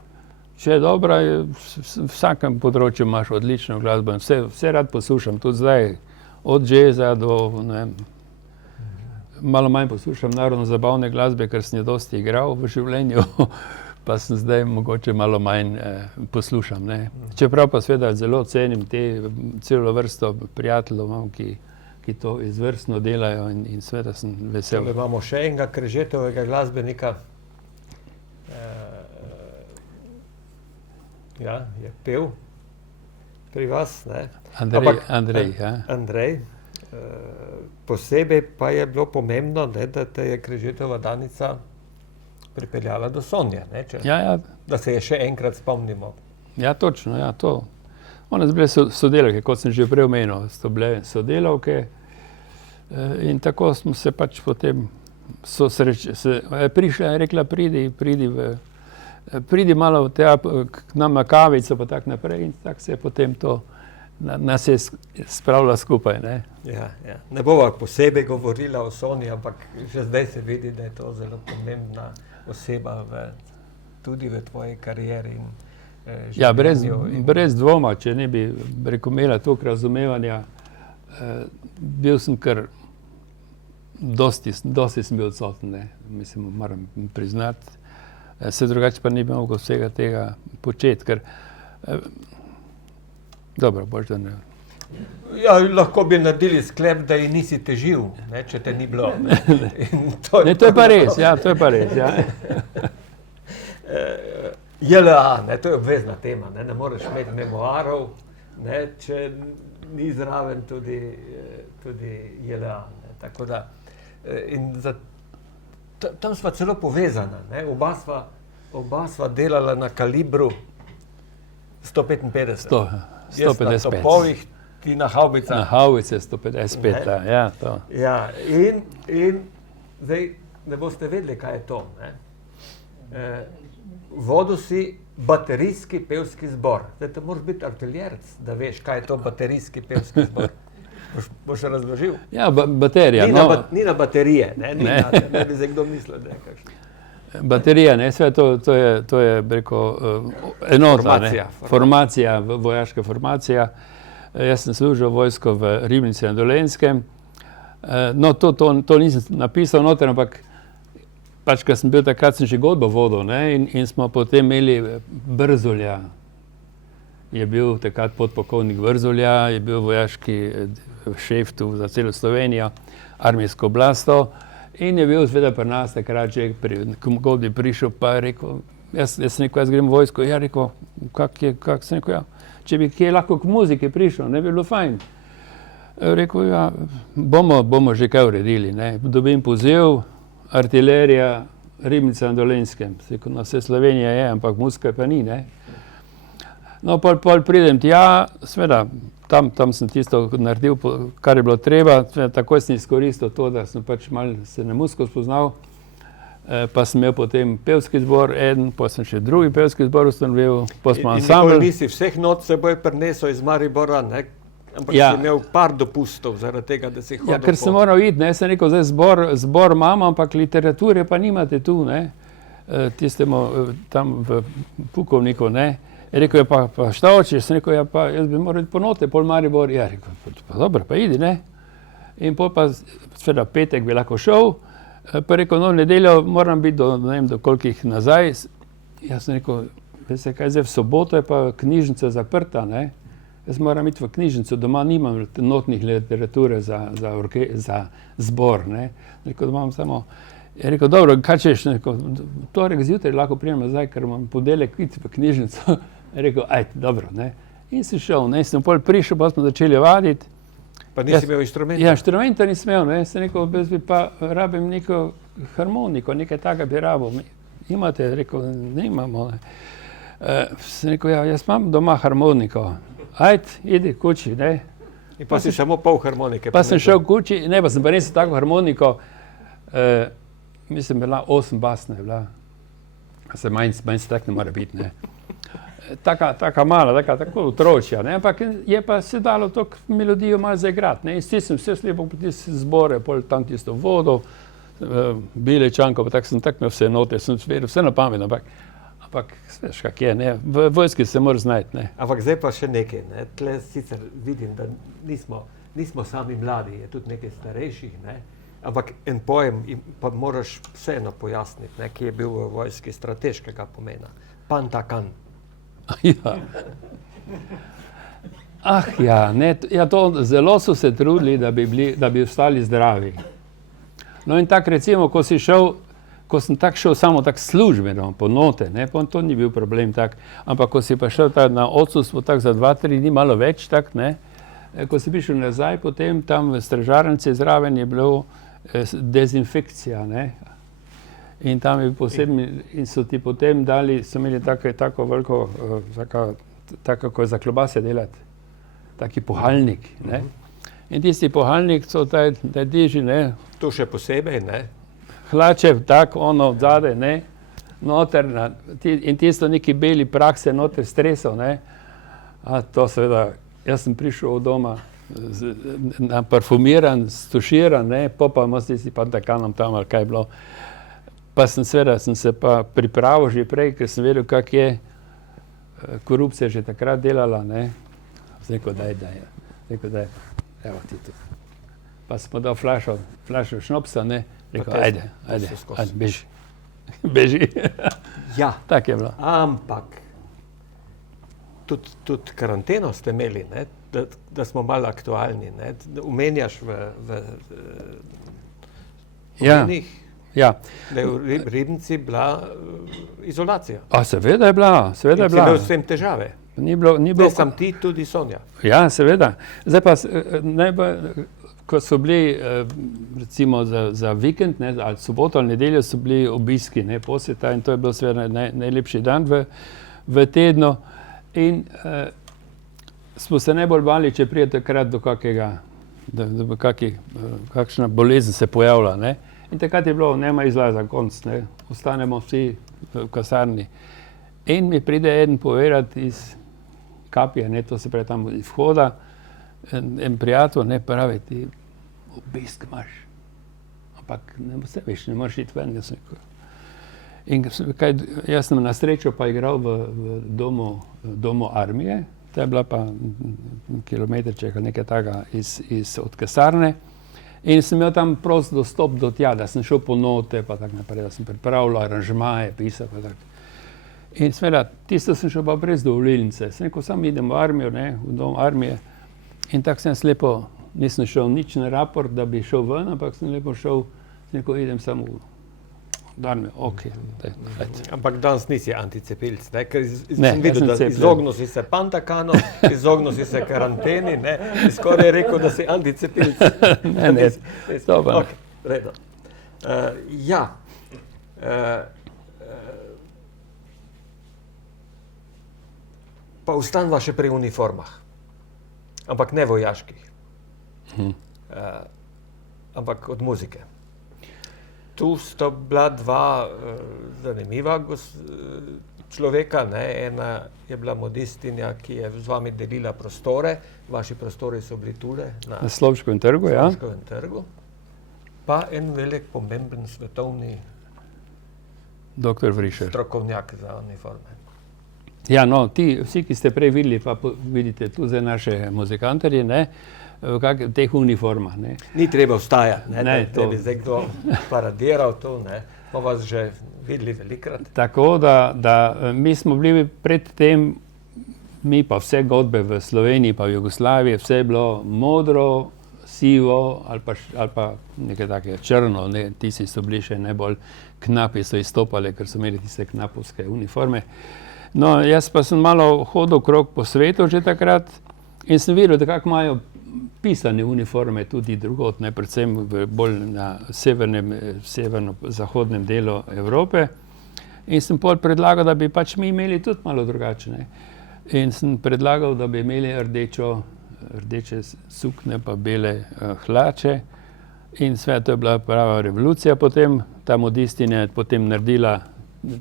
Če je dobra, v vsakem področju imaš odlično glasbo in vse rad poslušam, tudi zdaj, od džeza do, ne vem, malo manj poslušam narodno-zabavne glasbe, ker sem jo dosti igral v življenju, pa sem zdaj mogoče malo manj poslušam, ne. Čeprav pa seveda zelo cenim celo vrsto prijateljev imam, ki to izvrstno delajo in seveda sem vesel. Imamo še enega Krežetovega glasbenika, ja, je pel pri vas, ne. Andrej, ja. Andrej. Posebej pa je bilo pomembno, ne, da te je Krežetova Danica pripeljala do Sonje, ne, da se je še enkrat spomnimo. Ja, točno, ja, to. One so bile sodelavke, kot sem že prej omenil, so bile sodelavke in tako smo se pač potem prišla in rekla, pridi malo k nam na kavico, pa tak naprej in tako se je potem to nas je spravila skupaj, ne. Ja. Ne bova posebej govorila o Sonji, ampak že zdaj se vidi, da je to zelo pomembna oseba tudi v tvoji karieri in življenju. Ja, brez dvoma, če ne bi imela toliko razumevanja, bil sem kar dosti sem bil odsoten, ne. Mislim, moram priznati. Se drugače pa ni bi mogel vsega tega početi, ker dobro, boš da ne. Ja, lahko bi naredili sklep, da ji nisi težil, ne, če te ni bilo. To je pa res, ja, to je pa res, ja. JLA, ne, to je obvezna tema, ne moreš imeti memoarov, ne, če ni zraven tudi JLA, ne, tako da, in tam sva celo povezana, ne, oba sva delala na kalibru 155. 155. Jaz na topovih, ti na havbicah. Na havbice 155, ja, to. Ja, in zdaj ne boste vedeli, kaj je to, ne. Vodil si baterijski pevski zbor. Zdaj, to moraš biti artiljerec, da veš, kaj je to baterijski pevski zbor. Boš razložil? Ja, baterija. Ni na baterije, ne bi zdaj kdo mislil, da je kakšno. Baterija, ne, sve to je rekel, enota, formacija, vojaška formacija. Jaz sem služil vojsko v Ribnici na Dolenjskem. No, to nisem napisal noter, ampak pač, ko sem bil takrat, sem že godbo vodil, ne, in smo potem imeli Brzolja. Je bil takrat podpolkovnik Brzolja, je bil vojaški šef tu za celo Slovenijo, armijsko oblasto. In je bil seveda pri nas takrat že pri godbi prišel, pa je rekel, jaz sem rekel, jaz grem v vojsko. Ja, rekel, kak sem rekel, ja, če bi kje lahko k muziki prišel, ne bi bilo fajn. Rekel, ja, bomo že kaj uredili, ne. Dobim poziv, artilerija, Ribnica na Dolenjskem. Rekel, no, vse Slovenija je, ampak muzika pa ni, ne. No, pol pridem tja, seveda, tam sem tisto naredil, kar je bilo treba, takoj sem izkoristil to, da sem pač malo se na muziko spoznal, pa sem imel potem pevski zbor, pa sem še drugi pevski zbor ustanovil, pa smo ansambl. In nikoli nisi vseh not seboj prinesel iz Maribora, ne? Ampak si imel par dopustov zaradi tega, da si hodil. Ja, ker sem moral iti, ne, sem rekel, zdaj zbor imamo, ampak literature pa nimate tu, ne, tistemu tam v Pukovniku, ne. Je rekel, pa šta hočeš? Sem rekel, ja, pa jaz bi moral po note, pol Maribor. Ja, rekel, pa dobro, pa idi, ne. In pol pa, seveda, petek bi lahko šel, pa rekel, no, nedeljo moram biti do kolikih nazaj. Jaz sem rekel, veste kaj, zdaj v soboto je pa knjižnica zaprta, ne. Jaz moram iti v knjižnico, doma nimam notnih literature za zbor, ne. Rekel, da imam samo. Je rekel, dobro, kaj češ? Torek zjutraj lahko prijem nazaj, ker imam podelek iti v knjižnico. Je rekel, ajde, dobro, ne. In si šel, ne, sem pol prišel, pa smo začeli vaditi. Pa nisi imel inštrumenta? Ja, inštrumenta nisem imel, ne. Sem rekel, jaz bi pa rabim neko harmoniko, nekaj takega bi rabil. Imate? Rekel, ne imamo, ne. Sem rekel, ja, jaz imam doma harmoniko. Ajde, idi kući, ne. In pa si samo pol harmonike. Pa sem šel kući, ne, pa sem pa nesel tako harmoniko, mislim, bila 8 basne, bila. Se manj tak ne mora biti, ne. Taka mala, tako otročja, ne, ampak je pa se dalo to melodijo malo zaigrati, ne, in stisnem vse slepo po tiste zbore, pol tam tisto vodo, Bilečanko, pa tako sem tako imel vse note, sem veril vse na pamet, ampak veš, kak je, ne, v vojski se mora znajti, ne. Ampak zdaj pa še nekaj, ne, tle sicer vidim, da nismo sami mladi, je tudi nekaj starejših, ne, ampak en pojem pa moraš vseeno pojasniti, ne, ki je bil v vojski strateškega pomena. Pantakan. Ja. Ah ja, ne, ja, to zelo so se trudili, da bi ostali zdravi. No in tako recimo, ko sem tako šel samo tako službeno, po note, ne, pa to ni bil problem tak, ampak ko si pa šel na odsustvo tako za 2-3 dni, malo več tak, ne, ko si prišel nazaj, potem tam v stražarnici zraven je bilo dezinfekcija, ne. In tam je posebno, in so ti potem dali, so imeli tako veliko, tako kot za klobase delati, taki pohalnik, ne. In tisti pohalnik so da diži, ne. To še posebej, ne. Hlače, tako, ono odzade, ne, noter, in tisto neki beli prah se noter stresal, ne. A to seveda, jaz sem prišel od doma, parfumiran, stuširan, ne, pa imam tisti pantakanom tam, ali kaj je bilo. Pa sem se pa pripravil že prej, ker sem vedel, kak je korupcija že takrat delala, ne. Sem rekel, daj, evo ti tu. Pa sem podal flašo šnopsa, ne, rekel, ajde, beži. Ja. Tak je bilo. Ampak, tudi karanteno ste imeli, ne, da smo malo aktualni, ne, omenjaš v omenih. Ja. Da je v Ribnici bila izolacija. A seveda je bila. In si imel s tem težave. Ni bilo. Ne sam ti, tudi Sonja. Ja, seveda. Zdaj pa, ko so bili, recimo za vikend, ne, ali soboto ali nedeljo so bili obiski, ne, posjeta, in to je bilo seveda najlepši dan v tednu. In smo se najbolj bali, če pride takrat do kakšna bolezen se pojavlja, ne. In takrat je bilo, nema izlaza, konc, ne, ostanemo vsi v kasarni. In mi pride eden povedati iz Kapija, ne, to se pravi tam iz vhoda, en prijatelj, ne, pravi, ti obisk imaš, ampak ne veš, ne moreš iti ven, jaz rekel. In jaz sem na srečo pa igral v domu armije, to je bila pa kilometrček nekaj takega od kasarne. In sem imel tam prost dostop do tja, da sem šel po note, pa tako naprej, da sem pripravljal aranžmaje, pisal pa tako. In seveda, tisto sem šel pa brez dovolilnice. Sem rekel, sam idem v armijo, v dom armije. In tako sem slepo, nisem šel nič na raport, da bi šel ven, ampak sem lepo šel, sem rekel, idem samo v armijo, ok. Ampak danes nisi anticepilc, ne? Ker Ne, sem videl, jaz sem da cepljen. izognil si se Pantakanu, izognil si se karanteni, ne? In skoraj je rekel, da si anticepilc. Ne, to pa ne. Ok, redo. Ja. Pa ustanva še pri uniformah, ampak ne vojaških, ampak od muzike. Tu sta bila dva zanimiva človeka, ne? Ena je bila modistinja, ki je z vami delila prostore, vaši prostori so bili tule Na Slovškovem trgu, ja. Slovškovem trgu, pa en velik pomemben svetovni Doktor Vrišer. strokovnjak za uniforme. Ja, no, vsi, ki ste prej videli, pa vidite tu zdaj naše muzikantarje, ne, v teh uniformah, ne. Ni treba vstajati, Ne, da to- bi zdaj kdo paradiral to, ne. Smo vas že videli velikrat. Tako da mi smo bili predtem, mi pa vse godbe v Sloveniji pa v Jugoslaviji, vse je bilo modro, sivo ali pa nekaj takega črno, ne, tisti so bili še najbolj knapi, so izstopali, ker so imeli tiste knapovske uniforme. No, jaz pa sem malo hodil krog po svetu že takrat in sem videl, da kako imajo pisane uniforme tudi drugod, ne, predvsem bolj na severno-zahodnem delu Evrope. In sem pol predlagal, da bi pač mi imeli tudi malo drugačne. In sem predlagal, da bi imeli rdeče suknje pa bele hlače. In sve to je bila prava revolucija potem. Ta modistinja je potem naredila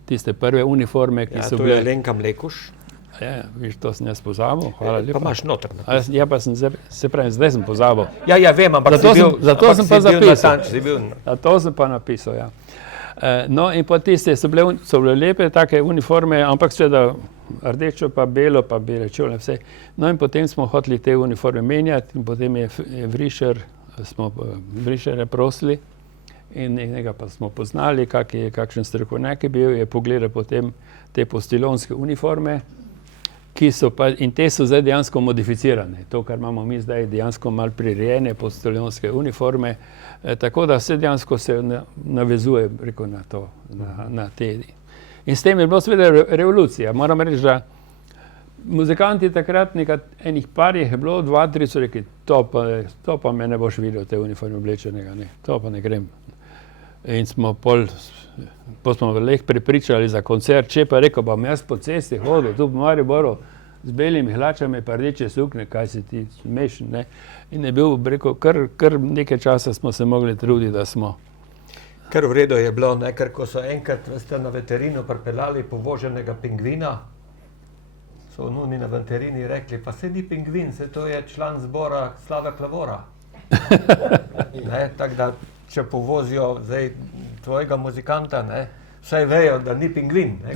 tiste prve uniforme, ki Ja, so to je bile... Alenka Mlekuš. Ja, viš, to sem jaz pozabil, hvala Pa lepa. imaš noter. Ja, pa sem se pravi, zdaj sem pozabil. Ja, vem, ampak Zato sem pa zapisal. Si bil A to sem pa napisal, ja. No, in pa tiste so bile lepe take uniforme, ampak seveda rdečo pa bele čevlje, vse. No in potem smo hoteli te uniforme menjati in potem je Vrišerja prosili in nekega pa smo poznali, kakšen strokovnjak je bil, je pogledal potem te postiljonske uniforme, in te so zdaj dejansko modificirane. To, kar imamo mi zdaj, dejansko malo prirejene postiljonske uniforme, tako da se dejansko navezuje, rekel, na to, na te. In s tem je bilo seveda revolucija. Moram reči, da muzikanti takrat, enih parih je bilo, 2-3 so rekli, to pa me ne boš videl, te uniforme oblečenega, ne, to pa ne grem. In smo pol smo leh prepričali za koncert, če pa rekel, bom jaz po cesti hodil, tu v Mariboru, z belimi hlačami pa rdeče suknje, kaj si ti smešen, ne. In je bil, rekel, kar nekaj časa smo se mogli truditi, da smo. Kar v redu je bilo, ne, ker ko so enkrat na veterinu pripeljali povoženega pingvina, so oni na veterini rekli, pa se ni pingvin, se to je član zbora Slave Klavora. Ne, tako da, če povozijo zdaj tvojega muzikanta, ne, vsaj vejo, da ni pingvin, ne,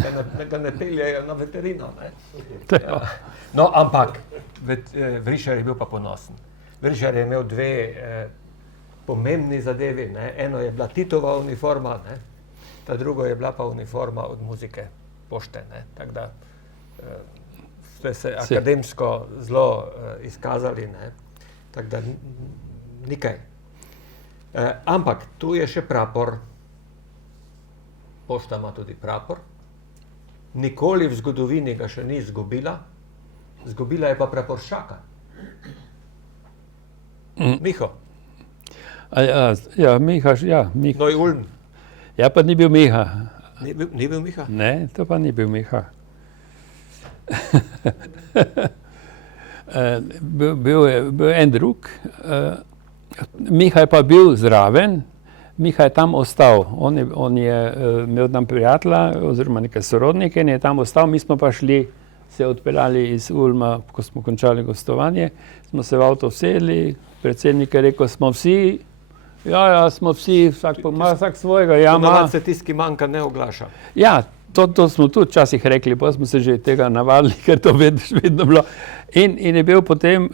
ga ne peljejo na veterino, ne. Ja. No, ampak Vrišer je bil pa ponosen. Vrišer je imel dve pomembni zadevi, ne. Eno je bila Titova uniforma, ne, ta drugo je bila pa uniforma od muzike pošte, ne, tako da ste se akademsko zelo izkazali, ne, tako da nikaj. Ampak tu je še prapor. Pošta ima tudi prapor. Nikoli v zgodovini ga še ni izgubila. Izgubila je pa praporščaka. Miho. Ja, Miha, ja. Noj Ulm. Ja, pa ni bil Miha. Ni bil Miha? Ne, to pa ni bil Miha. Bil je en drug. Miha je pa bil zraven, Miha je tam ostal. On je imel tam prijatelja oziroma neke sorodnike in je tam ostal. Mi smo pa šli, se odpeljali iz Ulma, ko smo končali gostovanje, smo se v avto usedli, predsednik je rekel, smo vsi Ja, smo vsi, vsak svojega, ja, ima. Ponavadi se tisti, ki manjka, ne oglaša. Ja, to smo tudi včasih rekli, pa smo se že tega navadili, ker to vedno bilo. In je bil potem,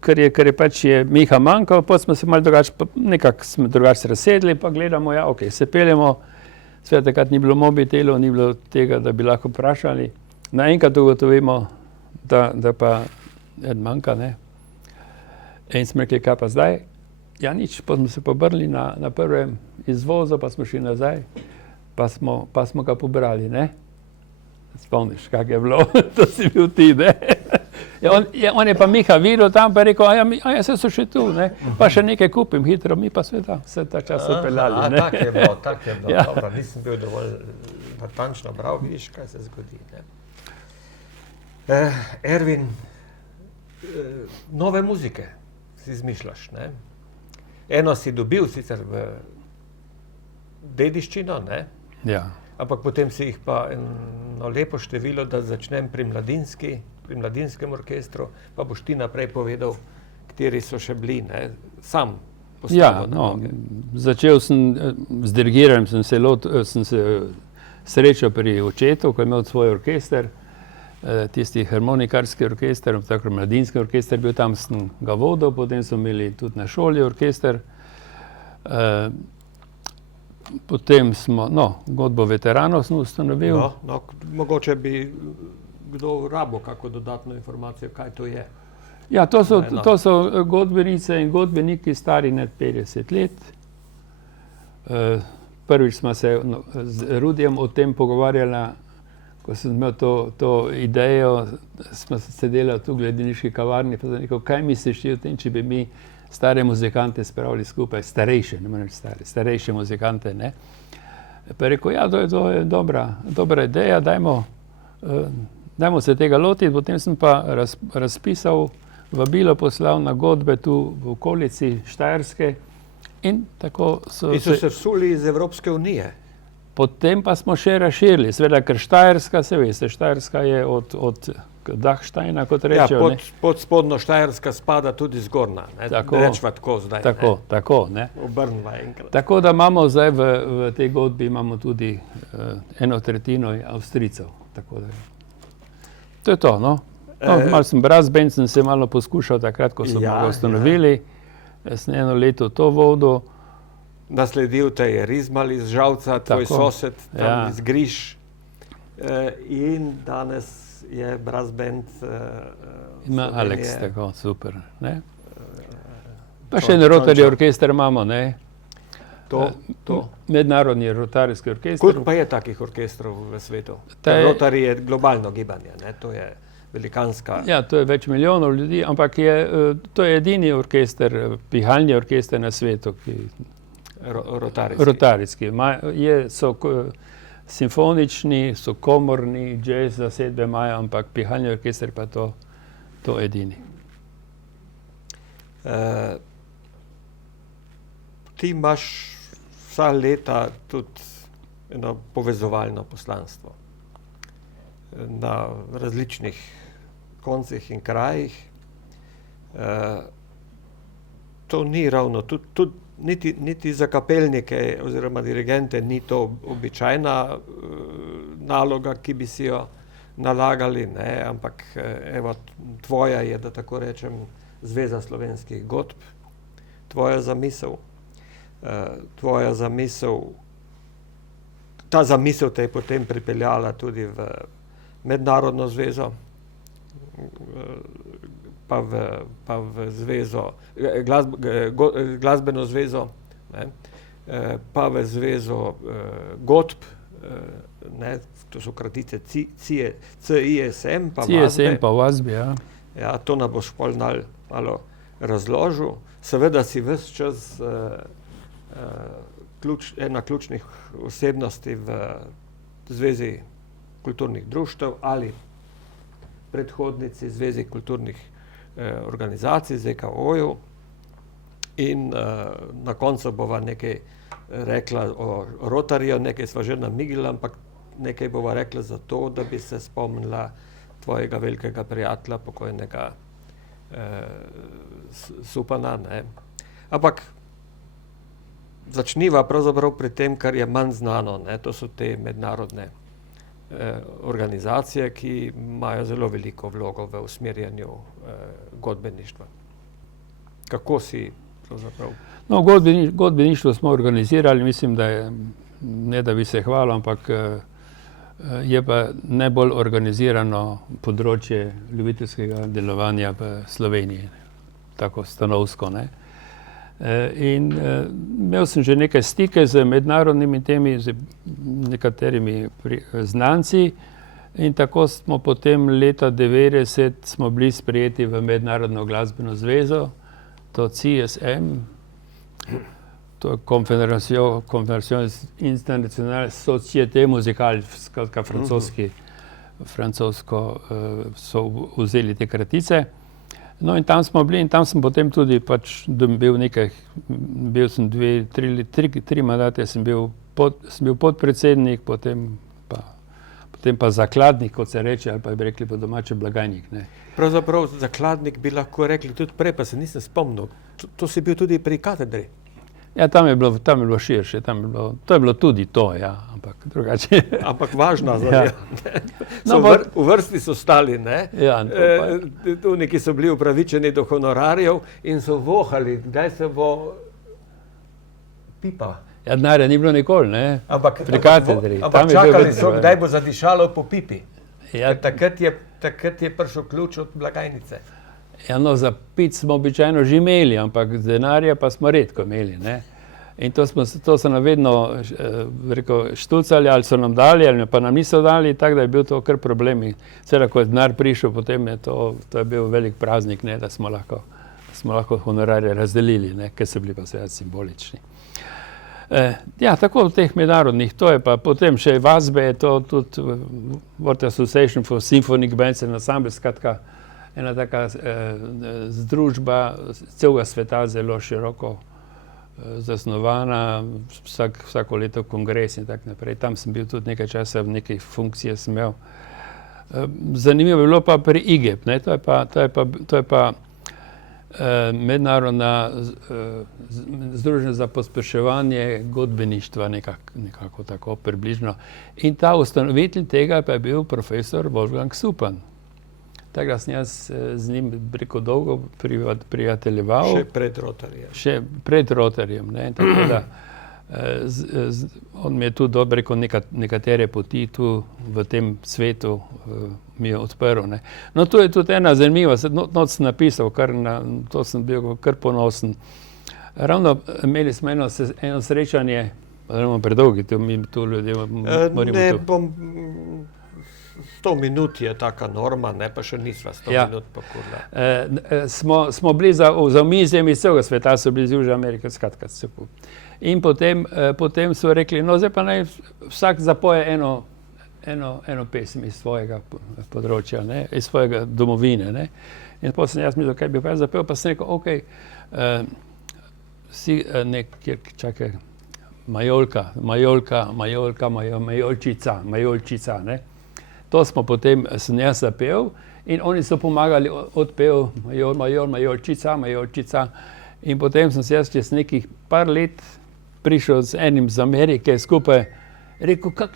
ker je pač Miha manjkal, pa smo se malo drugače, nekako smo drugače razsedli, pa gledamo, ja, ok, se peljemo, seveda takrat ni bilo mobitelov, ni bilo tega, da bi lahko vprašali. Naenkrat ugotovimo, da pa en manjka, ne. In smo rekli, kaj pa zdaj? Ja, nič, pa smo se pobrnili na prvem izvozu, pa smo šli nazaj, pa smo ga pobrali, ne. Spomniš, kak je bilo, to si bil ti, ne. On je pa Miha videl tam, pa je rekel, ja, se so še tu, ne. Pa še nekaj kupim hitro, mi pa sveta, vse ta čas so peljali, ne. Tak je bilo, Ja. dobro, nisem bil dovolj natančno bral, vidiš, kaj se zgodi, ne. Ervin, nove muzike si izmišljaš, ne. Eno si dobil sicer v dediščino, ne, Ja. ampak potem si jih pa eno lepo število, da začnem pri mladinskem orkestru, pa boš ti naprej povedal, kateri so še bili, ne, sam postavil Ja, na no, noge. začel sem z dirigiranjem, sem se srečal pri očetu, ko je imel svoj orkester, tisti harmonikarski orkester, tako mladinski orkester bil tam, sem ga vodil, potem smo imeli tudi na šoli orkester. Potem smo, godbo veteranov sem ustanovil. No, mogoče bi kdo rabo kako dodatno informacijo, kaj to je. Ja, to so godbenice in godbeniki stari nad 50 let. Prvič smo se z Rudijem o tem pogovarjali, ko sem imel to idejo, smo sedeli tu v gledališki kavarni, pa sem rekel, kaj misliš ti o tem, če bi mi stare muzikante spravili skupaj, starejše, ne morem reči stare, starejše muzikante, ne. Pa je rekel, ja, to je dobra ideja, dajmo se tega lotiti, potem sem pa razpisal, vabilo poslal na godbe tu v okolici Štajerske in tako so se vsuli iz Evropske unije. Potem pa smo še razširili, seveda, ker Štajerska, se veste, Štajerska je od Dachsteina, kot rečejo. Ja, pod spodnjo Štajerska spada tudi zgornja, ne, rečva tako zdaj. Tako, ne. Obrnva enkrat. Tako da imamo zdaj v tej godbi imamo tudi 1/3 Avstrijcev, tako da. To je to, no. Malo sem brass band, sem se malo poskušal takrat, ko smo ga ustanovili. Sem eno leto to vodil. Nasledil te je Rizmal iz Žalca, tvoj sosed tam iz Griž. In danes je brass band ima Alex, tako, super, ne. Pa še en Rotary orkester imamo, ne. To. Mednarodni rotarijski orkester. Koliko pa je takih orkestrov v svetu? Rotary je globalno gibanje, ne, to je velikanska. Ja, to je več milijonov ljudi, ampak to je edini orkester, pihalni orkester na svetu, ki rotarijski. So simfonični, so komorni, jazz zasedbe imajo, ampak pihalni orkester pa to edini. Ti imaš vsa leta tudi eno povezovalno poslanstvo na različnih koncih in krajih. To ni ravno, tudi niti za kapelnike oziroma dirigente ni to običajna naloga, ki bi si jo nalagali, ne, ampak evo, tvoja je, da tako rečem, Zveza slovenskih godb, tvoja zamisel, ta zamisel te je potem pripeljala tudi v mednarodno zvezo, pa v zvezo, glasbeno zvezo, ne, pa v zvezo godb, ne, to so kratice CISM, pa VAZBE, ja. Ja, to nam boš pol malo razložil. Seveda si ves čas ena ključnih osebnosti v Zvezi kulturnih društev ali predhodnici Zvezi kulturnih organizacij, ZKO-ju. In na koncu bova nekaj rekla o Rotaryju, nekaj sva že namigila, ampak nekaj bova rekla zato, da bi se spomnila tvojega velikega prijatelja, pokojnega Supana, ne. Ampak začniva pravzaprav pri tem, kar je manj znano, ne? To so te mednarodne organizacije, ki imajo zelo veliko vlogo v usmerjanju godbeništva. Kako si pravzaprav? No, godbeništvo smo organizirali, mislim, da je, ne da bi se hvalil, ampak je pa najbolj organizirano področje ljubiteljskega delovanja v Sloveniji, tako stanovsko, ne. In imel sem že nekaj stike z mednarodnimi temi, z nekaterimi znanci in tako smo potem leta 90 smo bili sprejeti v Mednarodno glasbeno zvezo, to CSM, to je Confédération Internationale Société Musicale, skratka francosko so vzeli te kratice. No in tam smo bili in tam sem potem tudi pač bil sem 3 mandate, sem bil podpredsednik, potem pa zakladnik, kot se reče, ali pa bi rekli po domače blagajnik, ne. Pravzaprav zakladnik bi lahko rekli tudi prej, pa se nisem spomnil. To si bil tudi pri katedri. Ja, tam je bilo širše, to je bilo tudi to, ja, ampak drugače. Ampak važna zadeva. No, v vrsti so stali, ne? Ja, Oni, ki so bili upravičeni do honorarjev in so vohali, kdaj se bo pipa. Ja, denarja ni bilo nikoli, ne? Pri katedri. Ampak čakali so, kdaj bo zadišalo po pipi. Ja. Takrat je prišel ključ od blagajnice. Ja, no, za pit smo običajno že imeli, ampak denarja pa smo redko imeli, ne. In to so nam vedno štucali, ali so nam dali, ali pa nam niso dali, tako da je bil to kar problem. Seveda, ko je denar prišel, potem je to je bil velik praznik, ne, da smo lahko honorarje razdelili, ne, ker so bili pa seveda simbolični. Ja, tako v teh mednarodnih, to je pa potem še VASBE, je to tudi World Association for Symphonic Bands and Ensembles, skratka, ena taka združba celega sveta, zelo široko zasnovana, vsako leto kongres in tako naprej. Tam sem bil tudi nekaj časa, v nekaj funkcije sem imel. Zanimivo je bilo pa pri IGEP, ne, to je pa mednarodna združenje za pospeševanje godbeništva, nekako tako približno. In ta ustanovitelj tega pa je bil profesor Wolfgang Supan. Tako da sem jaz z njim preko dolgo prijateljeval. Še pred Rotarjem. Ne, tako da on mi je tudi preko nekatere poti tu v tem svetu mi je odprl. Ne. No, to je tudi ena zanimiva, not sem napisal, to sem bil kar ponosen. Ravno imeli smo eno srečanje, ravno predolgi, tu ljudje moramo 100 minut je taka norma, ne, pa še nisva 100 minut pokurila. Smo bili za omizjem iz celega sveta, so bili iz Južne Amerike, skratka. In potem so rekli, no zdaj pa naj vsak zapoje eno pesem iz svojega področja, ne, iz svojega domovine, ne. In potem sem jaz mislil, kaj bi pa jaz zapel, pa sem rekel, okej, čakaj, majolčica, ne. To smo potem, sem jaz zapel in oni so pomagali odpev majolčica. In potem sem se jaz čez nekih par let prišel z enim z Amerike skupaj, rekel, kak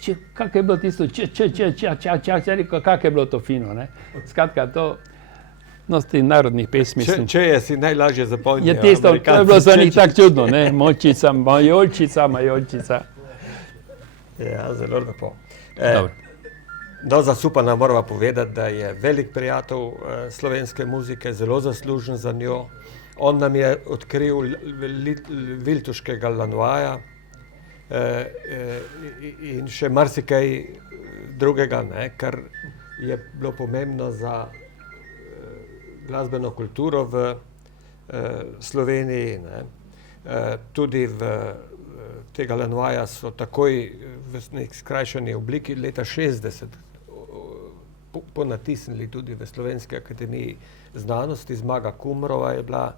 je bilo tisto, rekel, kak je bilo to fino, ne. Skratka, to, no, z tih narodnih pesmi sem. Če je si najlažje zapomnil. Je tisto, to je bilo za njih tako čudno, ne, majolčica. Ja, zelo lepo. Dobro. No, za Supana morava povedati, da je velik prijatelj slovenske muzike, zelo zaslužen za njo. On nam je odkril Viltuškega Lanoija in še marsikaj drugega, ne, kar je bilo pomembno za glasbeno kulturo v Sloveniji, ne. Tudi tega Lanoija so takoj v neki skrajšani obliki leta 60 ponatisnili tudi v Slovenski akademiji znanosti. Zmaga Kumrova je bila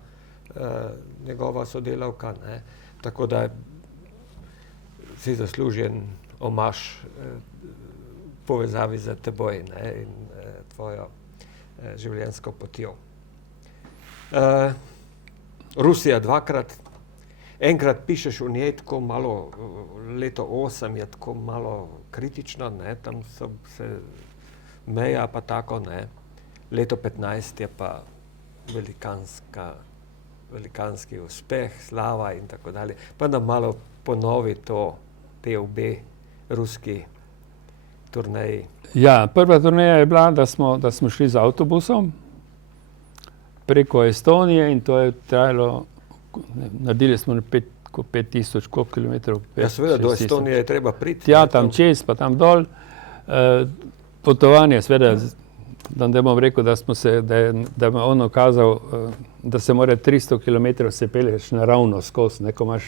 njegova sodelavka, ne. Tako da si zaslužen omaž povezavi z teboj, ne, in tvojo življenjsko potjo. Rusija 2-krat enkrat pišeš v njej tako malo, leto 8 je tako malo kritično, ne, tam so se meja pa tako, ne. Leto 15 je pa velikanski uspeh, slava in tako dalje. Pa nam malo ponovi te obe ruski turneji. Ja, prva turneja je bila, da smo šli z avtobusom preko Estonije in to je trajalo, naredili smo 5000 kilometrov. Ja, seveda, do Estonije je treba priti. Tja, tam čez, pa tam dol. Potovanje, seveda, da bom rekel, da me on okazal, da se mora 300 kilometrov se pelješ naravno skozi, ne, ko imaš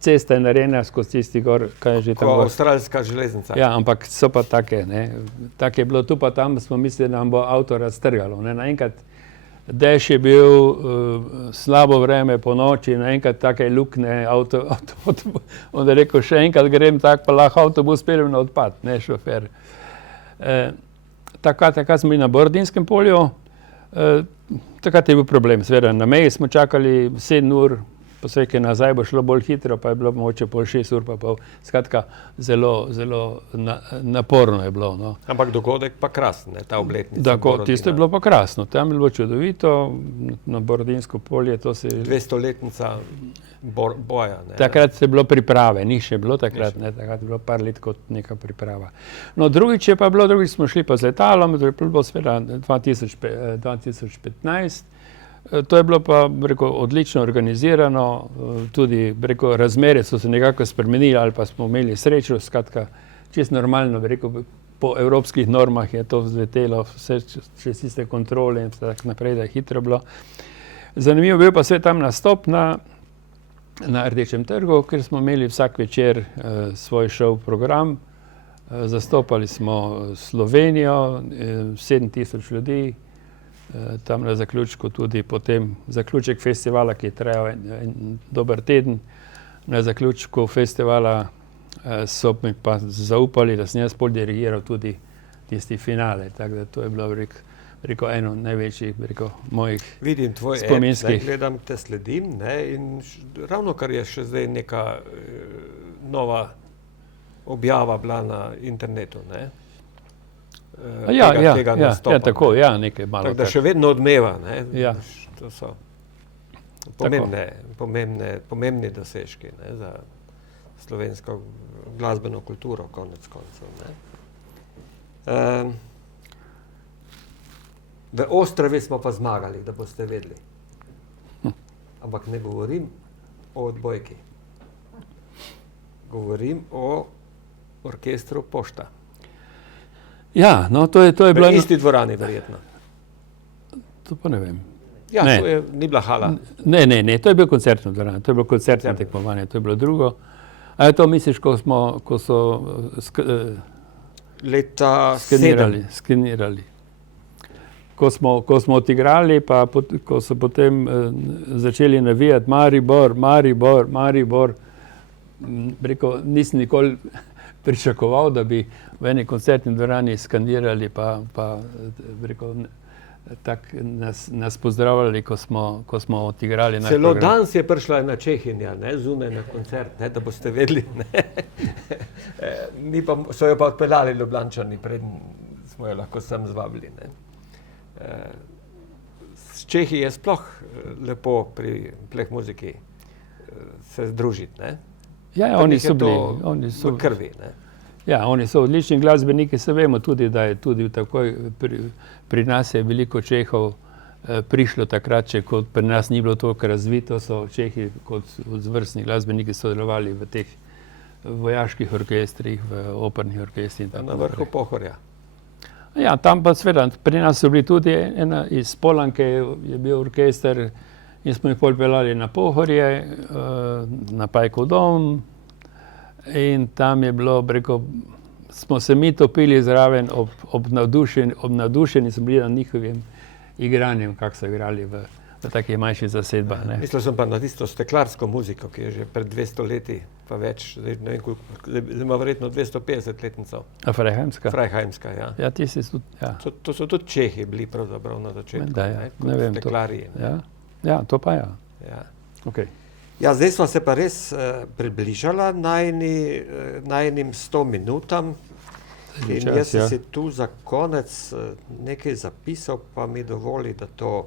cesta je narejena skozi tisti gor, kaj je že tam. Ko avstralska železnica. Ja, ampak so pa take, ne. Tako je bilo tu pa tam, smo mislili, da nam bo avto raztrgalo, ne. Naenkrat dež je bil, slabo vreme po noči, naenkrat take luknje, on je rekel, še enkrat grem tak, pa lahko avtobus peljem na odpad, ne, šofer. Takrat smo bili na Bordinskem polju, takrat je bil problem, seveda, na meji smo čakali 7 ur, posveke nazaj bo šlo bolj hitro, pa je bilo mogoče pol 6 ur pa pol. Skratka, zelo naporno je bilo, no. Ampak dogodek pa krasen, ne, ta obletnica. Tisto je bilo pa krasno, tam je bilo čudovito, na Bordinsko polje, to se... 200-letnica boja, ne. Takrat je bilo priprave, ni še bilo takrat, ne, takrat je bilo par let kot neka priprava. No, drugič smo šli pa z letalom, to je bilo seveda 2015, to je bilo pa, rekel, odlično organizirano, tudi, rekel, razmere so se nekako spremenili ali pa smo imeli srečo, skratka, čisto normalno, rekel, po evropskih normah je to vzletelo, vse čez tiste kontrole in tako naprej, da je hitro bilo. Zanimivo bil pa sve tam nastop na Rdečem trgu, ker smo imeli vsak večer svoj show program, zastopali smo Slovenijo, 7000 ljudi, tam na zaključku tudi potem zaključek festivala, ki je trajal en dober teden. Na zaključku festivala so mi pa zaupali, da sem jaz pol dirigiral tudi tisti finale, tako da to je bilo, rekel, eno največjih, mojih spominskih. Vidim tvoj app, gledam, te sledim, ne, in ravno kar je še zdaj neka nova objava bila na internetu, ne. Tega nastopa. Ja, tako, ja, nekaj malo. Tako da še vedno odmeva, ne. Ja. To so pomembni dosežki, ne, za slovensko glasbeno kulturo, konec koncev, ne. V Ostravi smo pa zmagali, da boste vedeli. Ampak ne govorim o odbojki. Govorim o orkestru Pošta. Ja, no, to je bilo... V isti dvorani, verjetno. To pa ne vem. Ja, to ni bila hala. Ne, to je bil koncertna dvorana, to je bilo koncertno tekmovanje, to je bilo drugo. A je to misliš, ko so leta skenirali. Ko smo odigrali, pa ko so potem začeli navijati Maribor, rekel, nisem nikoli pričakoval, da bi v eni koncertni dvorani skandirali, pa rekel, tako nas pozdravljali, ko smo odigrali naš program. Celo danes je prišla ena Čehinja, ne, zunaj na koncert, ne, da boste vedeli, ne. So jo pa odpeljali Ljubljančani, preden smo jo lahko sem zvabili, ne. S Čehi je sploh lepo pri pleh muziki se združiti, ne. Ja, oni so bili. V krvi, ne. Ja, oni so odlični glasbeniki, se vemo tudi, da je tudi takoj pri nas je veliko Čehov prišlo takrat, če kot pri nas ni bilo toliko razvito, so Čehi kot zvrstni glasbeniki sodelovali v teh vojaških orkestrih, v opernih orkestrih. Na vrhu Pohorja. Ja, tam pa seveda, pri nas so bili tudi iz Polanke je bil orkester in smo jih pol peljali na Pohorje, na Pajkov dom in tam je bilo, rekel, smo se mi topili zraven navdušeni smo bili na njihovim igranjem, kako so igrali v takih manjših zasedbah. Mislil sem pa na tisto steklarsko muziko, ki je že pred 200 leti, pa več, ne vem koliko, ima verjetno 250-letnico. A Freihheimska? Freihheimska, ja. Ja, tisti so tudi, ja. To so tudi Čehi bili pravzaprav na začetku, ne vem, kot steklarji. Ja, to pa ja. Ja. Okay. Ja, zdaj smo se pa res približala najinim 100 minutam. In čas, jaz sem ja. si tu za konec nekaj zapisal, pa mi dovoli, da to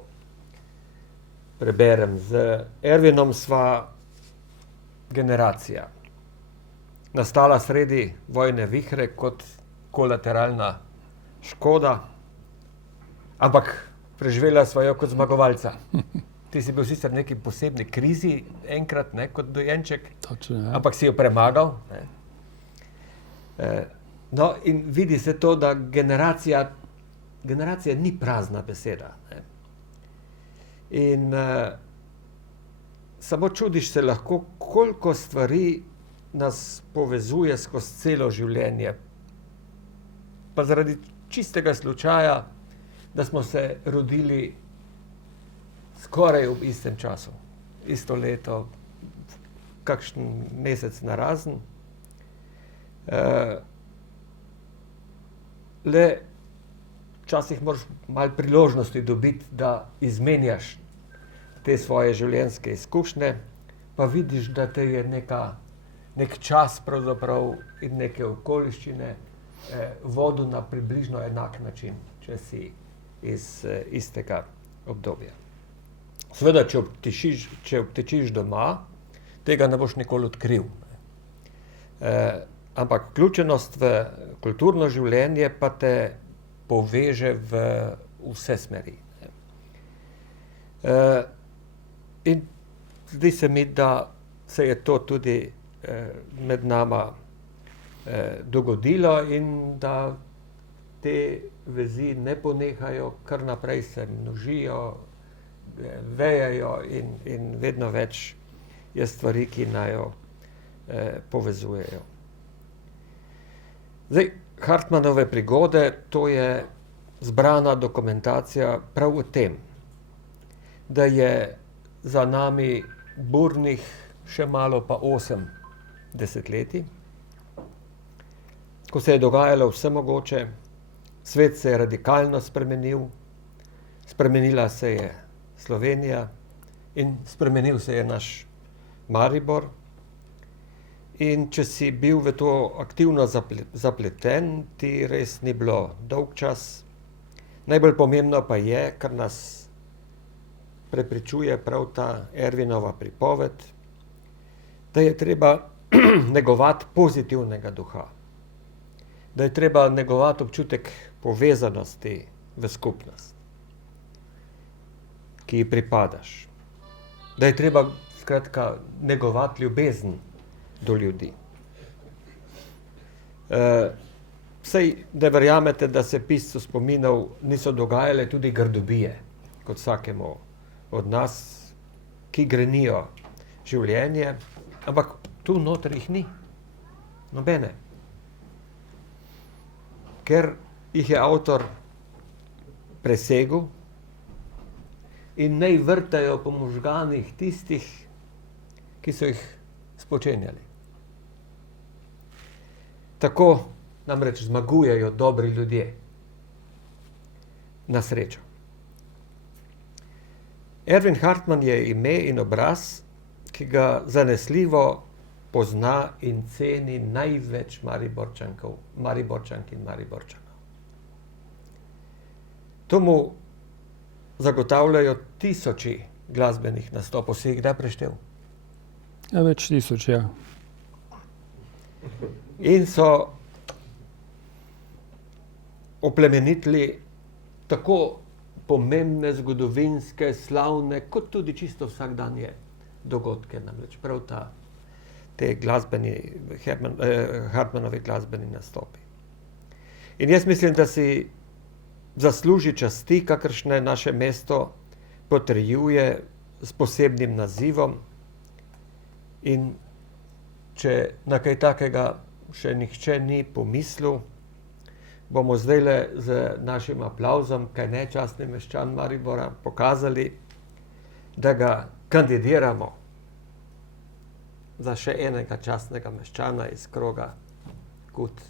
preberem. Z Ervinom sva generacija. Nastala sredi vojne vihre kot kolateralna škoda, ampak preživela sva jo kot zmagovalca. Ti si bil sicer v neki posebni krizi enkrat, ne, kot dojenček, Točno, ja. ampak si jo premagal. Ne. No, in vidi se to, da generacija ni prazna beseda. Ne. In samo čudiš se lahko, koliko stvari nas povezuje skozi celo življenje. Pa zaradi čistega slučaja, da smo se rodili skoraj ob istem času, isto leto, kakšen mesec narazen. Le včasih moraš malo priložnosti dobiti, da izmenjaš te svoje življenjske izkušnje, pa vidiš, da te je nek čas pravzaprav in neke okoliščine vodil na približno enak način, če si iz istega obdobja. Seveda, če obtičiš doma, tega ne boš nikoli odkril. Ampak vključenost v kulturno življenje pa te poveže v vse smeri. In zdi se mi, da se je to tudi med nama dogodilo in da te vezi ne ponehajo, kar naprej se množijo, vejejo in vedno več je stvari, ki najo povezujejo. Zdaj, Hartmanove prigode, to je zbrana dokumentacija prav o tem, da je za nami burnih še malo pa 8 desetletij, ko se je dogajalo vse mogoče, svet se je radikalno spremenil, spremenila se je Slovenija in spremenil se je naš Maribor. In če si bil v to aktivno zapleten, ti res ni bilo dolg čas. Najbolj pomembno pa je, kar nas prepričuje prav ta Ervinova pripoved, da je treba negovati pozitivnega duha, da je treba negovati občutek povezanosti v skupnost, ki ji pripadaš, da je treba skratka negovati ljubezen do ljudi. Saj ne verjamete, da se piscu spominov niso dogajale tudi grdobije, kot vsakemu od nas, ki grenijo življenje, ampak tu noter jih ni, nobene. Ker jih je avtor presegel in naj vrtajo po možganih tistih, ki so jih spočenjali. Tako namreč zmagujejo dobri ljudje. Na srečo. Ervin Hartman je ime in obraz, ki ga zanesljivo pozna in ceni največ Mariborčank in Mariborčanov. To mu zagotavljajo tisoči glasbenih nastopov. Si jih kdaj preštel? Ja, več tisoč, ja. In so oplemenitili tako pomembne, zgodovinske, slavne, kot tudi čisto vsakdanje dogodke. Namreč prav te Hartmanovi glasbeni nastopi. In jaz mislim, da si zasluži časti, kakršne naše mesto potrjuje s posebnim nazivom. In če na kaj takega še nihče ni pomislil, bomo zdajle z našim aplavzom, kaj ne, častni meščan Maribora, pokazali, da ga kandidiramo za še enega častnega meščana iz kroga Kut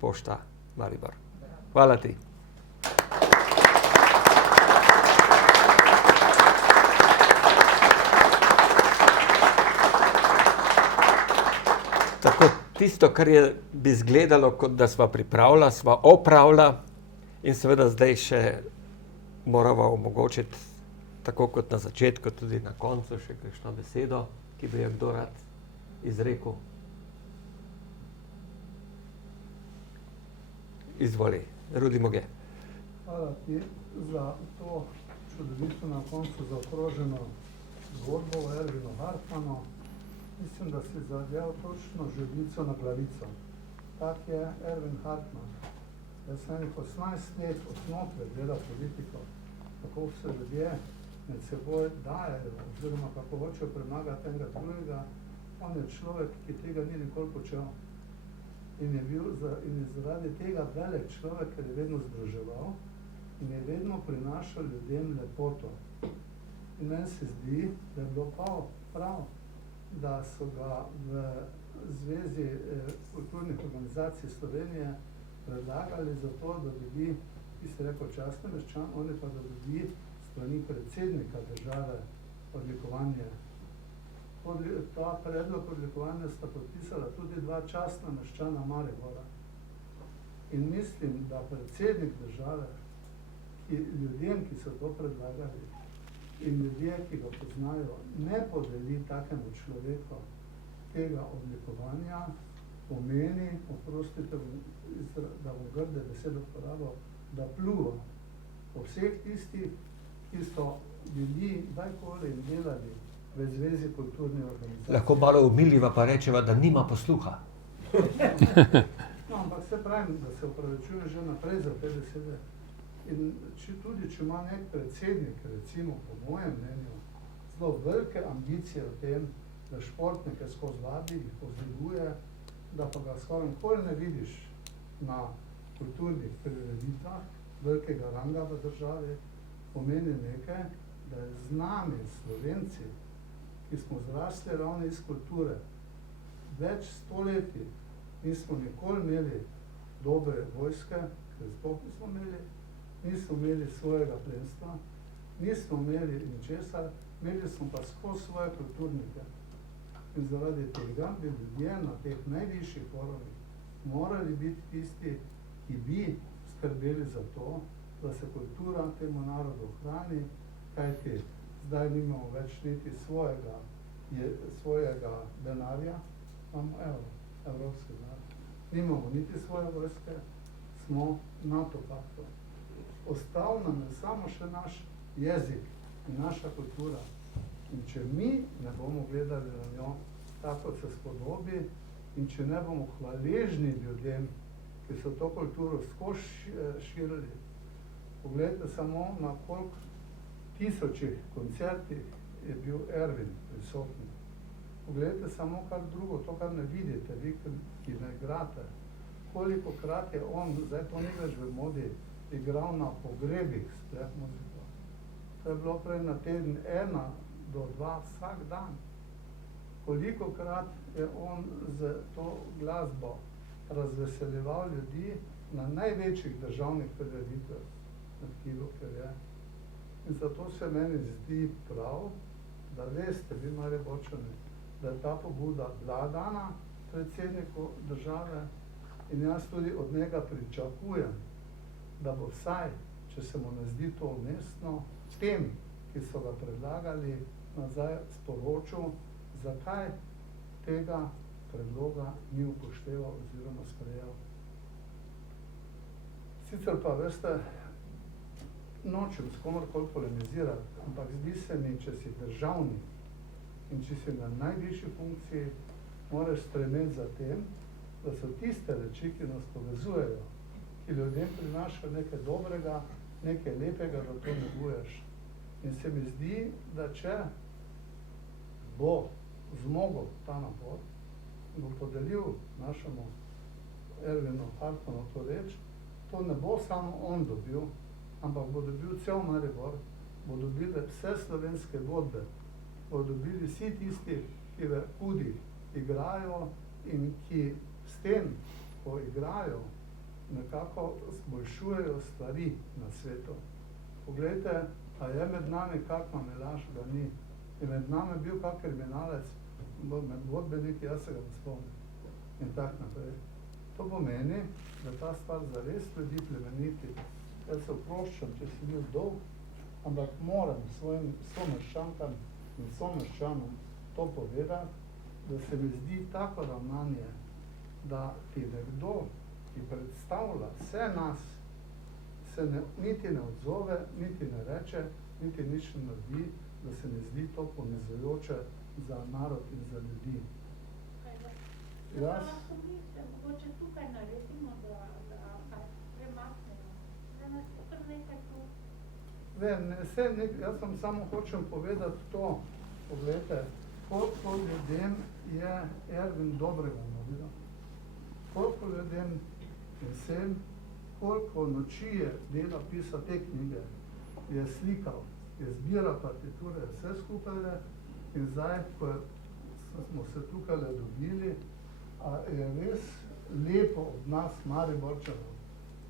Pošta Maribor. Hvala ti. tisto, kar bi izgledalo, kot da sva pripravila, sva opravila in seveda zdaj še morava omogočiti, tako kot na začetku, tudi na koncu še kakšno besedo, ki bi jo kdo rad izrekel. Izvoli, Rudi Moge. Hvala ti za to čudovito na koncu zaokroženo zgodbo o Ervinu Hartmanu. Mislim, da si zadel točno žebljico na glavico. Tak je Ervin Hartman. Jaz sem 18 let osnotre delal politiko, kako se ljudje med seboj dajejo, oziroma kako hočejo premagati enega drugega. On je človek, ki tega ni nikoli počel. In je zaradi tega velik človek, ker je vedno združeval in je vedno prinašal ljudem lepoto. In meni se zdi, da je bilo prav, da so ga v Zvezi kulturnih organizacij Slovenije predlagali za to, da dobi, ki se rekel častni meščan, on je pa da dobi strani predsednika države odlikovanje. Ta predlog odlikovanja sta podpisala tudi 2 častna meščana Maribora. In mislim, da predsednik države, ljudem, ki so to predlagali, in ljudje, ki ga poznajo, ne podeli takemu človeku tega odlikovanja, pomeni, oprostite, da bom grde besede uporabil, da pljuva po vseh tistih, ki so bili kdajkoli in delali v Zvezi kulturnih organizacij. Lahko malo umiliva pa rečeva, da nima posluha. No, ampak se pravim, da se upravičuje že naprej za te besede. In tudi, če ima nek predsednik, recimo, po mojem mnenju, zelo velike ambicije o tem, da športnike skozi vabi, jih povzdiguje, da pa ga skoraj nikoli ne vidiš na kulturnih prireditvah, velikega ranga v državi, pomeni nekaj, da je z nami Slovenci, ki smo zrasli ravno iz kulture, več stoletij nismo nikoli imeli dobre vojske, ker sploh nismo imeli svojega plemstva, nismo imeli ničesar, imeli smo pa skozi svoje kulturnike. In zaradi tega bi ljudje na teh najvišjih forumih morali biti tisti, ki bi skrbeli za to, da se kultura temu narodu ohrani, kajti zdaj nimamo več niti svojega denarja, imamo evropski denar. Nimamo niti svoje vojske, smo NATO paktu. Ostal nam je samo še naš jezik in naša kultura. In če mi ne bomo gledali na njo tako, kot se spodobi, in če ne bomo hvaležni ljudem, ki so to kulturo skozi širili, poglejte samo na koliko tisočih koncertih je bil Ervin prisoten. Poglejte samo kar drugo, to, kar ne vidite, vi, ki ne igrate. Kolikokrat je on, zdaj to ni več v modi, igral na pogrebih spleh muziko. To je bilo prej na teden 1 do 2 vsak dan. Kolikokrat je on z to glasbo razveseljeval ljudi na največjih državnih prireditvah, na Kilu, ker je. In zato se meni zdi prav, da veste, vi Mariborčani, da je ta pobuda bila dana predsedniku države in jaz tudi od njega pričakujem, da bo vsaj, če se mu ne zdi to umestno, tem, ki so ga predlagali, nazaj sporočil, zakaj tega predloga ni upošteval oziroma sprejel. Sicer pa, veste, nočem s komorkoli polemizirati, ampak zdi se mi, če si državnik in če si na najvišji funkciji, moraš stremeti za tem, da so tiste reči, ki nas povezujejo, ki ljudem prinašajo nekaj dobrega, nekaj lepega, da to neguješ. In se mi zdi, da če bo zmogel ta napor, bo podelil našemu Ervinu Hartmanu to reč, to ne bo samo on dobil, ampak bo dobil cel Maribor, bo dobile vse slovenske godbe, bo dobili vsi tisti, ki v Udih igrajo in ki s tem, ko igrajo, nekako zboljšujejo stvari na svetu. Poglejte, a je med nami kak mamelaš, ga ni. Je med nami bil kak kriminalec, med godbeniki, jaz se ga ne spomnim. in tako naprej. To pomeni, da ta stvar zares sledi plemeniti. Jaz se oproščam, če si bil dolg, ampak moram svojim someščankam in someščanom to povedati, da se mi zdi tako ravnanje, da ti nekdo, ki predstavlja vse nas, se niti ne odzove, niti ne reče, niti nič ne naredi, da se mi zdi to ponižujoče za narod in za ljudi. Jaz mogoče tukaj naredimo, da premaknemo. Da nas je kar nekaj tu. Jaz vam samo hočem povedati to. Poglejte, koliko ljudem je Ervin dobrega naredil. Koliko ljudem in vsem, koliko noči je dela pisal te knjige, je slikal, je zbiral partiture, vse skupaj in zdaj, ko smo se tukaj dobili, je res lepo od nas, Mariborčanov,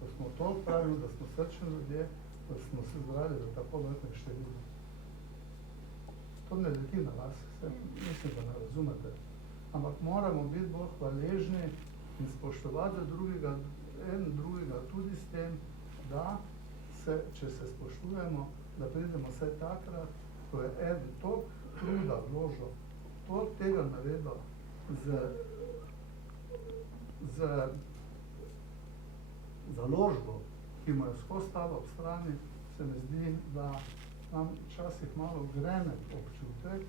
da smo toliko pravili, da smo srčni ljudje, da smo se zbrali v tako velikih številih. To ne leti na vas, mislim, da ne razumete. Ampak moramo biti bolj hvaležni in spoštovati drugega, en drugega tudi s tem, da se, če se spoštujemo, da pridemo vsaj takrat, ko je eden toliko truda vložil, toliko tega naredil z založbo, ki mu je skozi stalo ob strani, se mi zdi, da nam včasih malo grene občutek,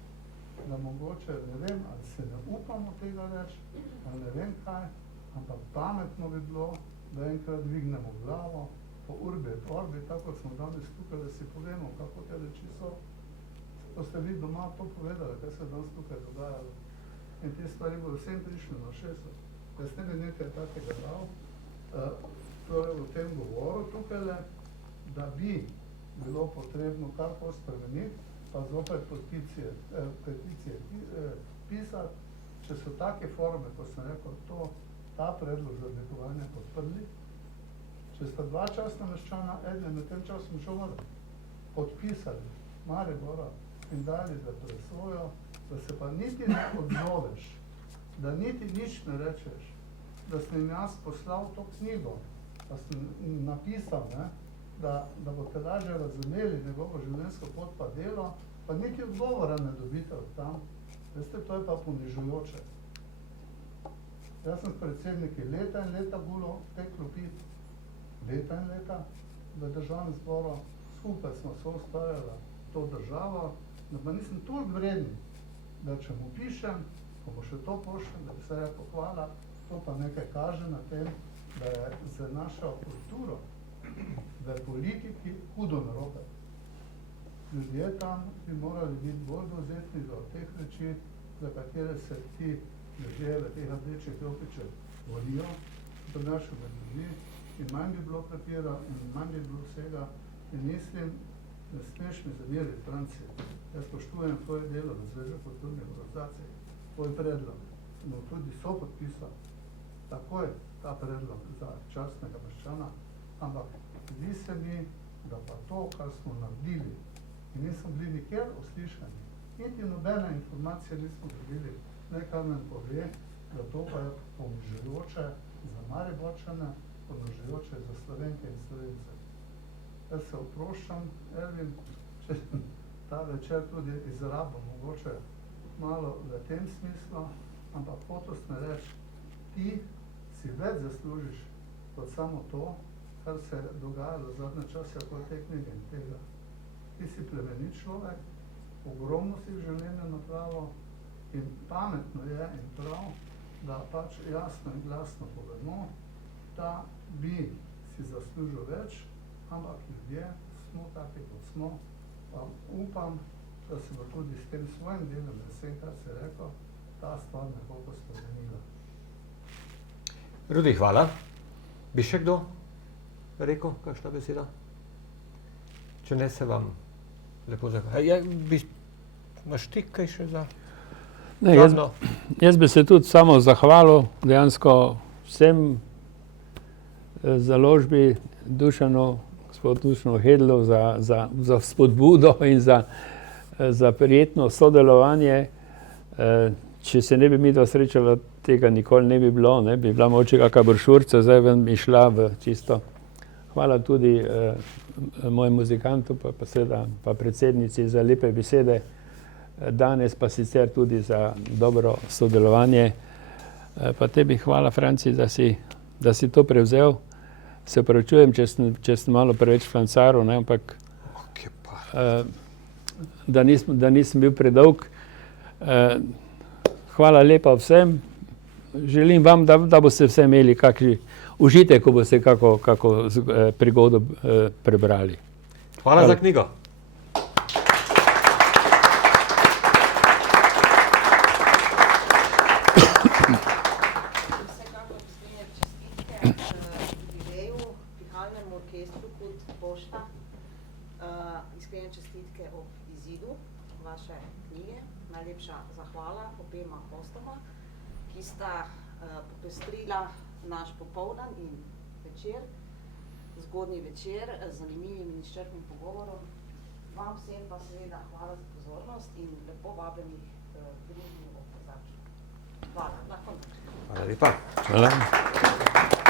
da mogoče, ne vem, ali se ne upamo tega reči, ali ne vem kaj, ampak pametno bi bilo, da enkrat dvignemo glavo, po urbi et orbi, tako smo danes tukaj, da si povemo, kako te reči so. Ko ste vi doma to povedali, kaj se je danes tukaj dogajalo. In te stvari bodo vsem prišli na šeso. Jaz ne bi nekaj takega dal, torej v tem govoru tukaj, da bi bilo potrebno karkoli spremeniti, pa zopet peticije pisati, če so take forme, ko sem rekel, ta predlog za odlikovanje podprli, če sta dva časna meščana, eden med tem časom šel podpisali Maribora in dali za presojo, da se pa niti ne odzoveš, da niti nič ne rečeš, da sem jim jaz poslal to knjigo, da sem napisal, da boste lažje razumeli njegovo življenjsko pot pa delo, pa niti odgovora ne dobite od tam. Veste, to je pa ponižujoče. Jaz sem s predsedniki leta in leta gulil te klopi, leta in leta v državnem zboru, skupaj smo se ustvarjali to državo, da pa nisem toliko vreden, da če mu pišem, ko mu še to pošljem, da bi se rekel hvala, to pa nekaj kaže na tem, da je za našo kulturo v politiki hudo narobe. Ljudje tam bi morali biti bolj dovzetni do teh reči, za katere se ti ljudje v teh rdečih jopičev volijo, prinašajo med ljudi in manj bi bilo prepira in manj bi bilo vsega. In mislim, ne smeš mi zameriti, Franci. Jaz spoštujem tvoje delo v Zvezi kulturnih organizacij, tvoj predlog. Sem tudi sopodpisal takoj ta predlog za častnega meščana, ampak zdi se mi, da pa to, kar smo naredili, in nismo bili nikjer uslišani, niti nobene informacije nismo dobili, nekaj nam pove, da to pa je ponižujoče za Mariborčane, ponižujoče za Slovenke in Slovence. Jaz se oproščam, Ervin, če ta večer tudi izrabim mogoče malo v tem smislu, ampak hotel sem reči, ti si več zaslužiš kot samo to, kar se je dogajalo zadnje čase okoli te knjige in tega. Ti si plemenit človek, ogromno si v življenju napravil in pametno je in prav, da pač jasno in glasno povemo, da bi si zaslužil več, ampak ljudje smo taki, kot smo, pa upam, da se bo tudi s tem svojim delom, vsem, kar se je rekel, ta stvar nekako spremenila. Rudi, hvala. Bi še kdo rekel, kakšna beseda? Če ne, se vam lepo zahvaljujem. Imaš ti kaj še za? Ne, jaz bi se tudi samo zahvalil dejansko vsem založbi Dušanu, gospod Dušanu Hedlu za spodbudo in za prijetno sodelovanje. Če se ne bi midva srečala tega nikoli ne bi bilo, ne, bi bila mogoče kakšna brošurica, zdaj bi šla v čisto. Hvala tudi mojemu muzikantu, pa seveda pa predsednici za lepe besede. Danes pa sicer tudi za dobro sodelovanje. Pa tebi hvala, Franci, da si to prevzel. Se opravičujem, če sem malo preveč flancaril, ne, ampak da nisem bil predolg. Hvala lepa vsem. Želim vam, da boste vse imeli kakšen užitek, ko boste kako prigodo prebrali. Hvala za knjigo. Vsekakor iskrene čestitke jubileju, Pihalnemu orkestru Kult Pošta. Iskrene čestitke ob izidu vaše knjige. Najlepša zahvala obema gostoma, ki sta popestrila naš popoldan in večer, zgodnji večer z zanimivim in izčrpnim pogovorom. Vam vsem pa seveda hvala za pozornost in lepo vabljeni družbi ob kozarčku. Hvala. Lahko. Hvala lepa. Hvala.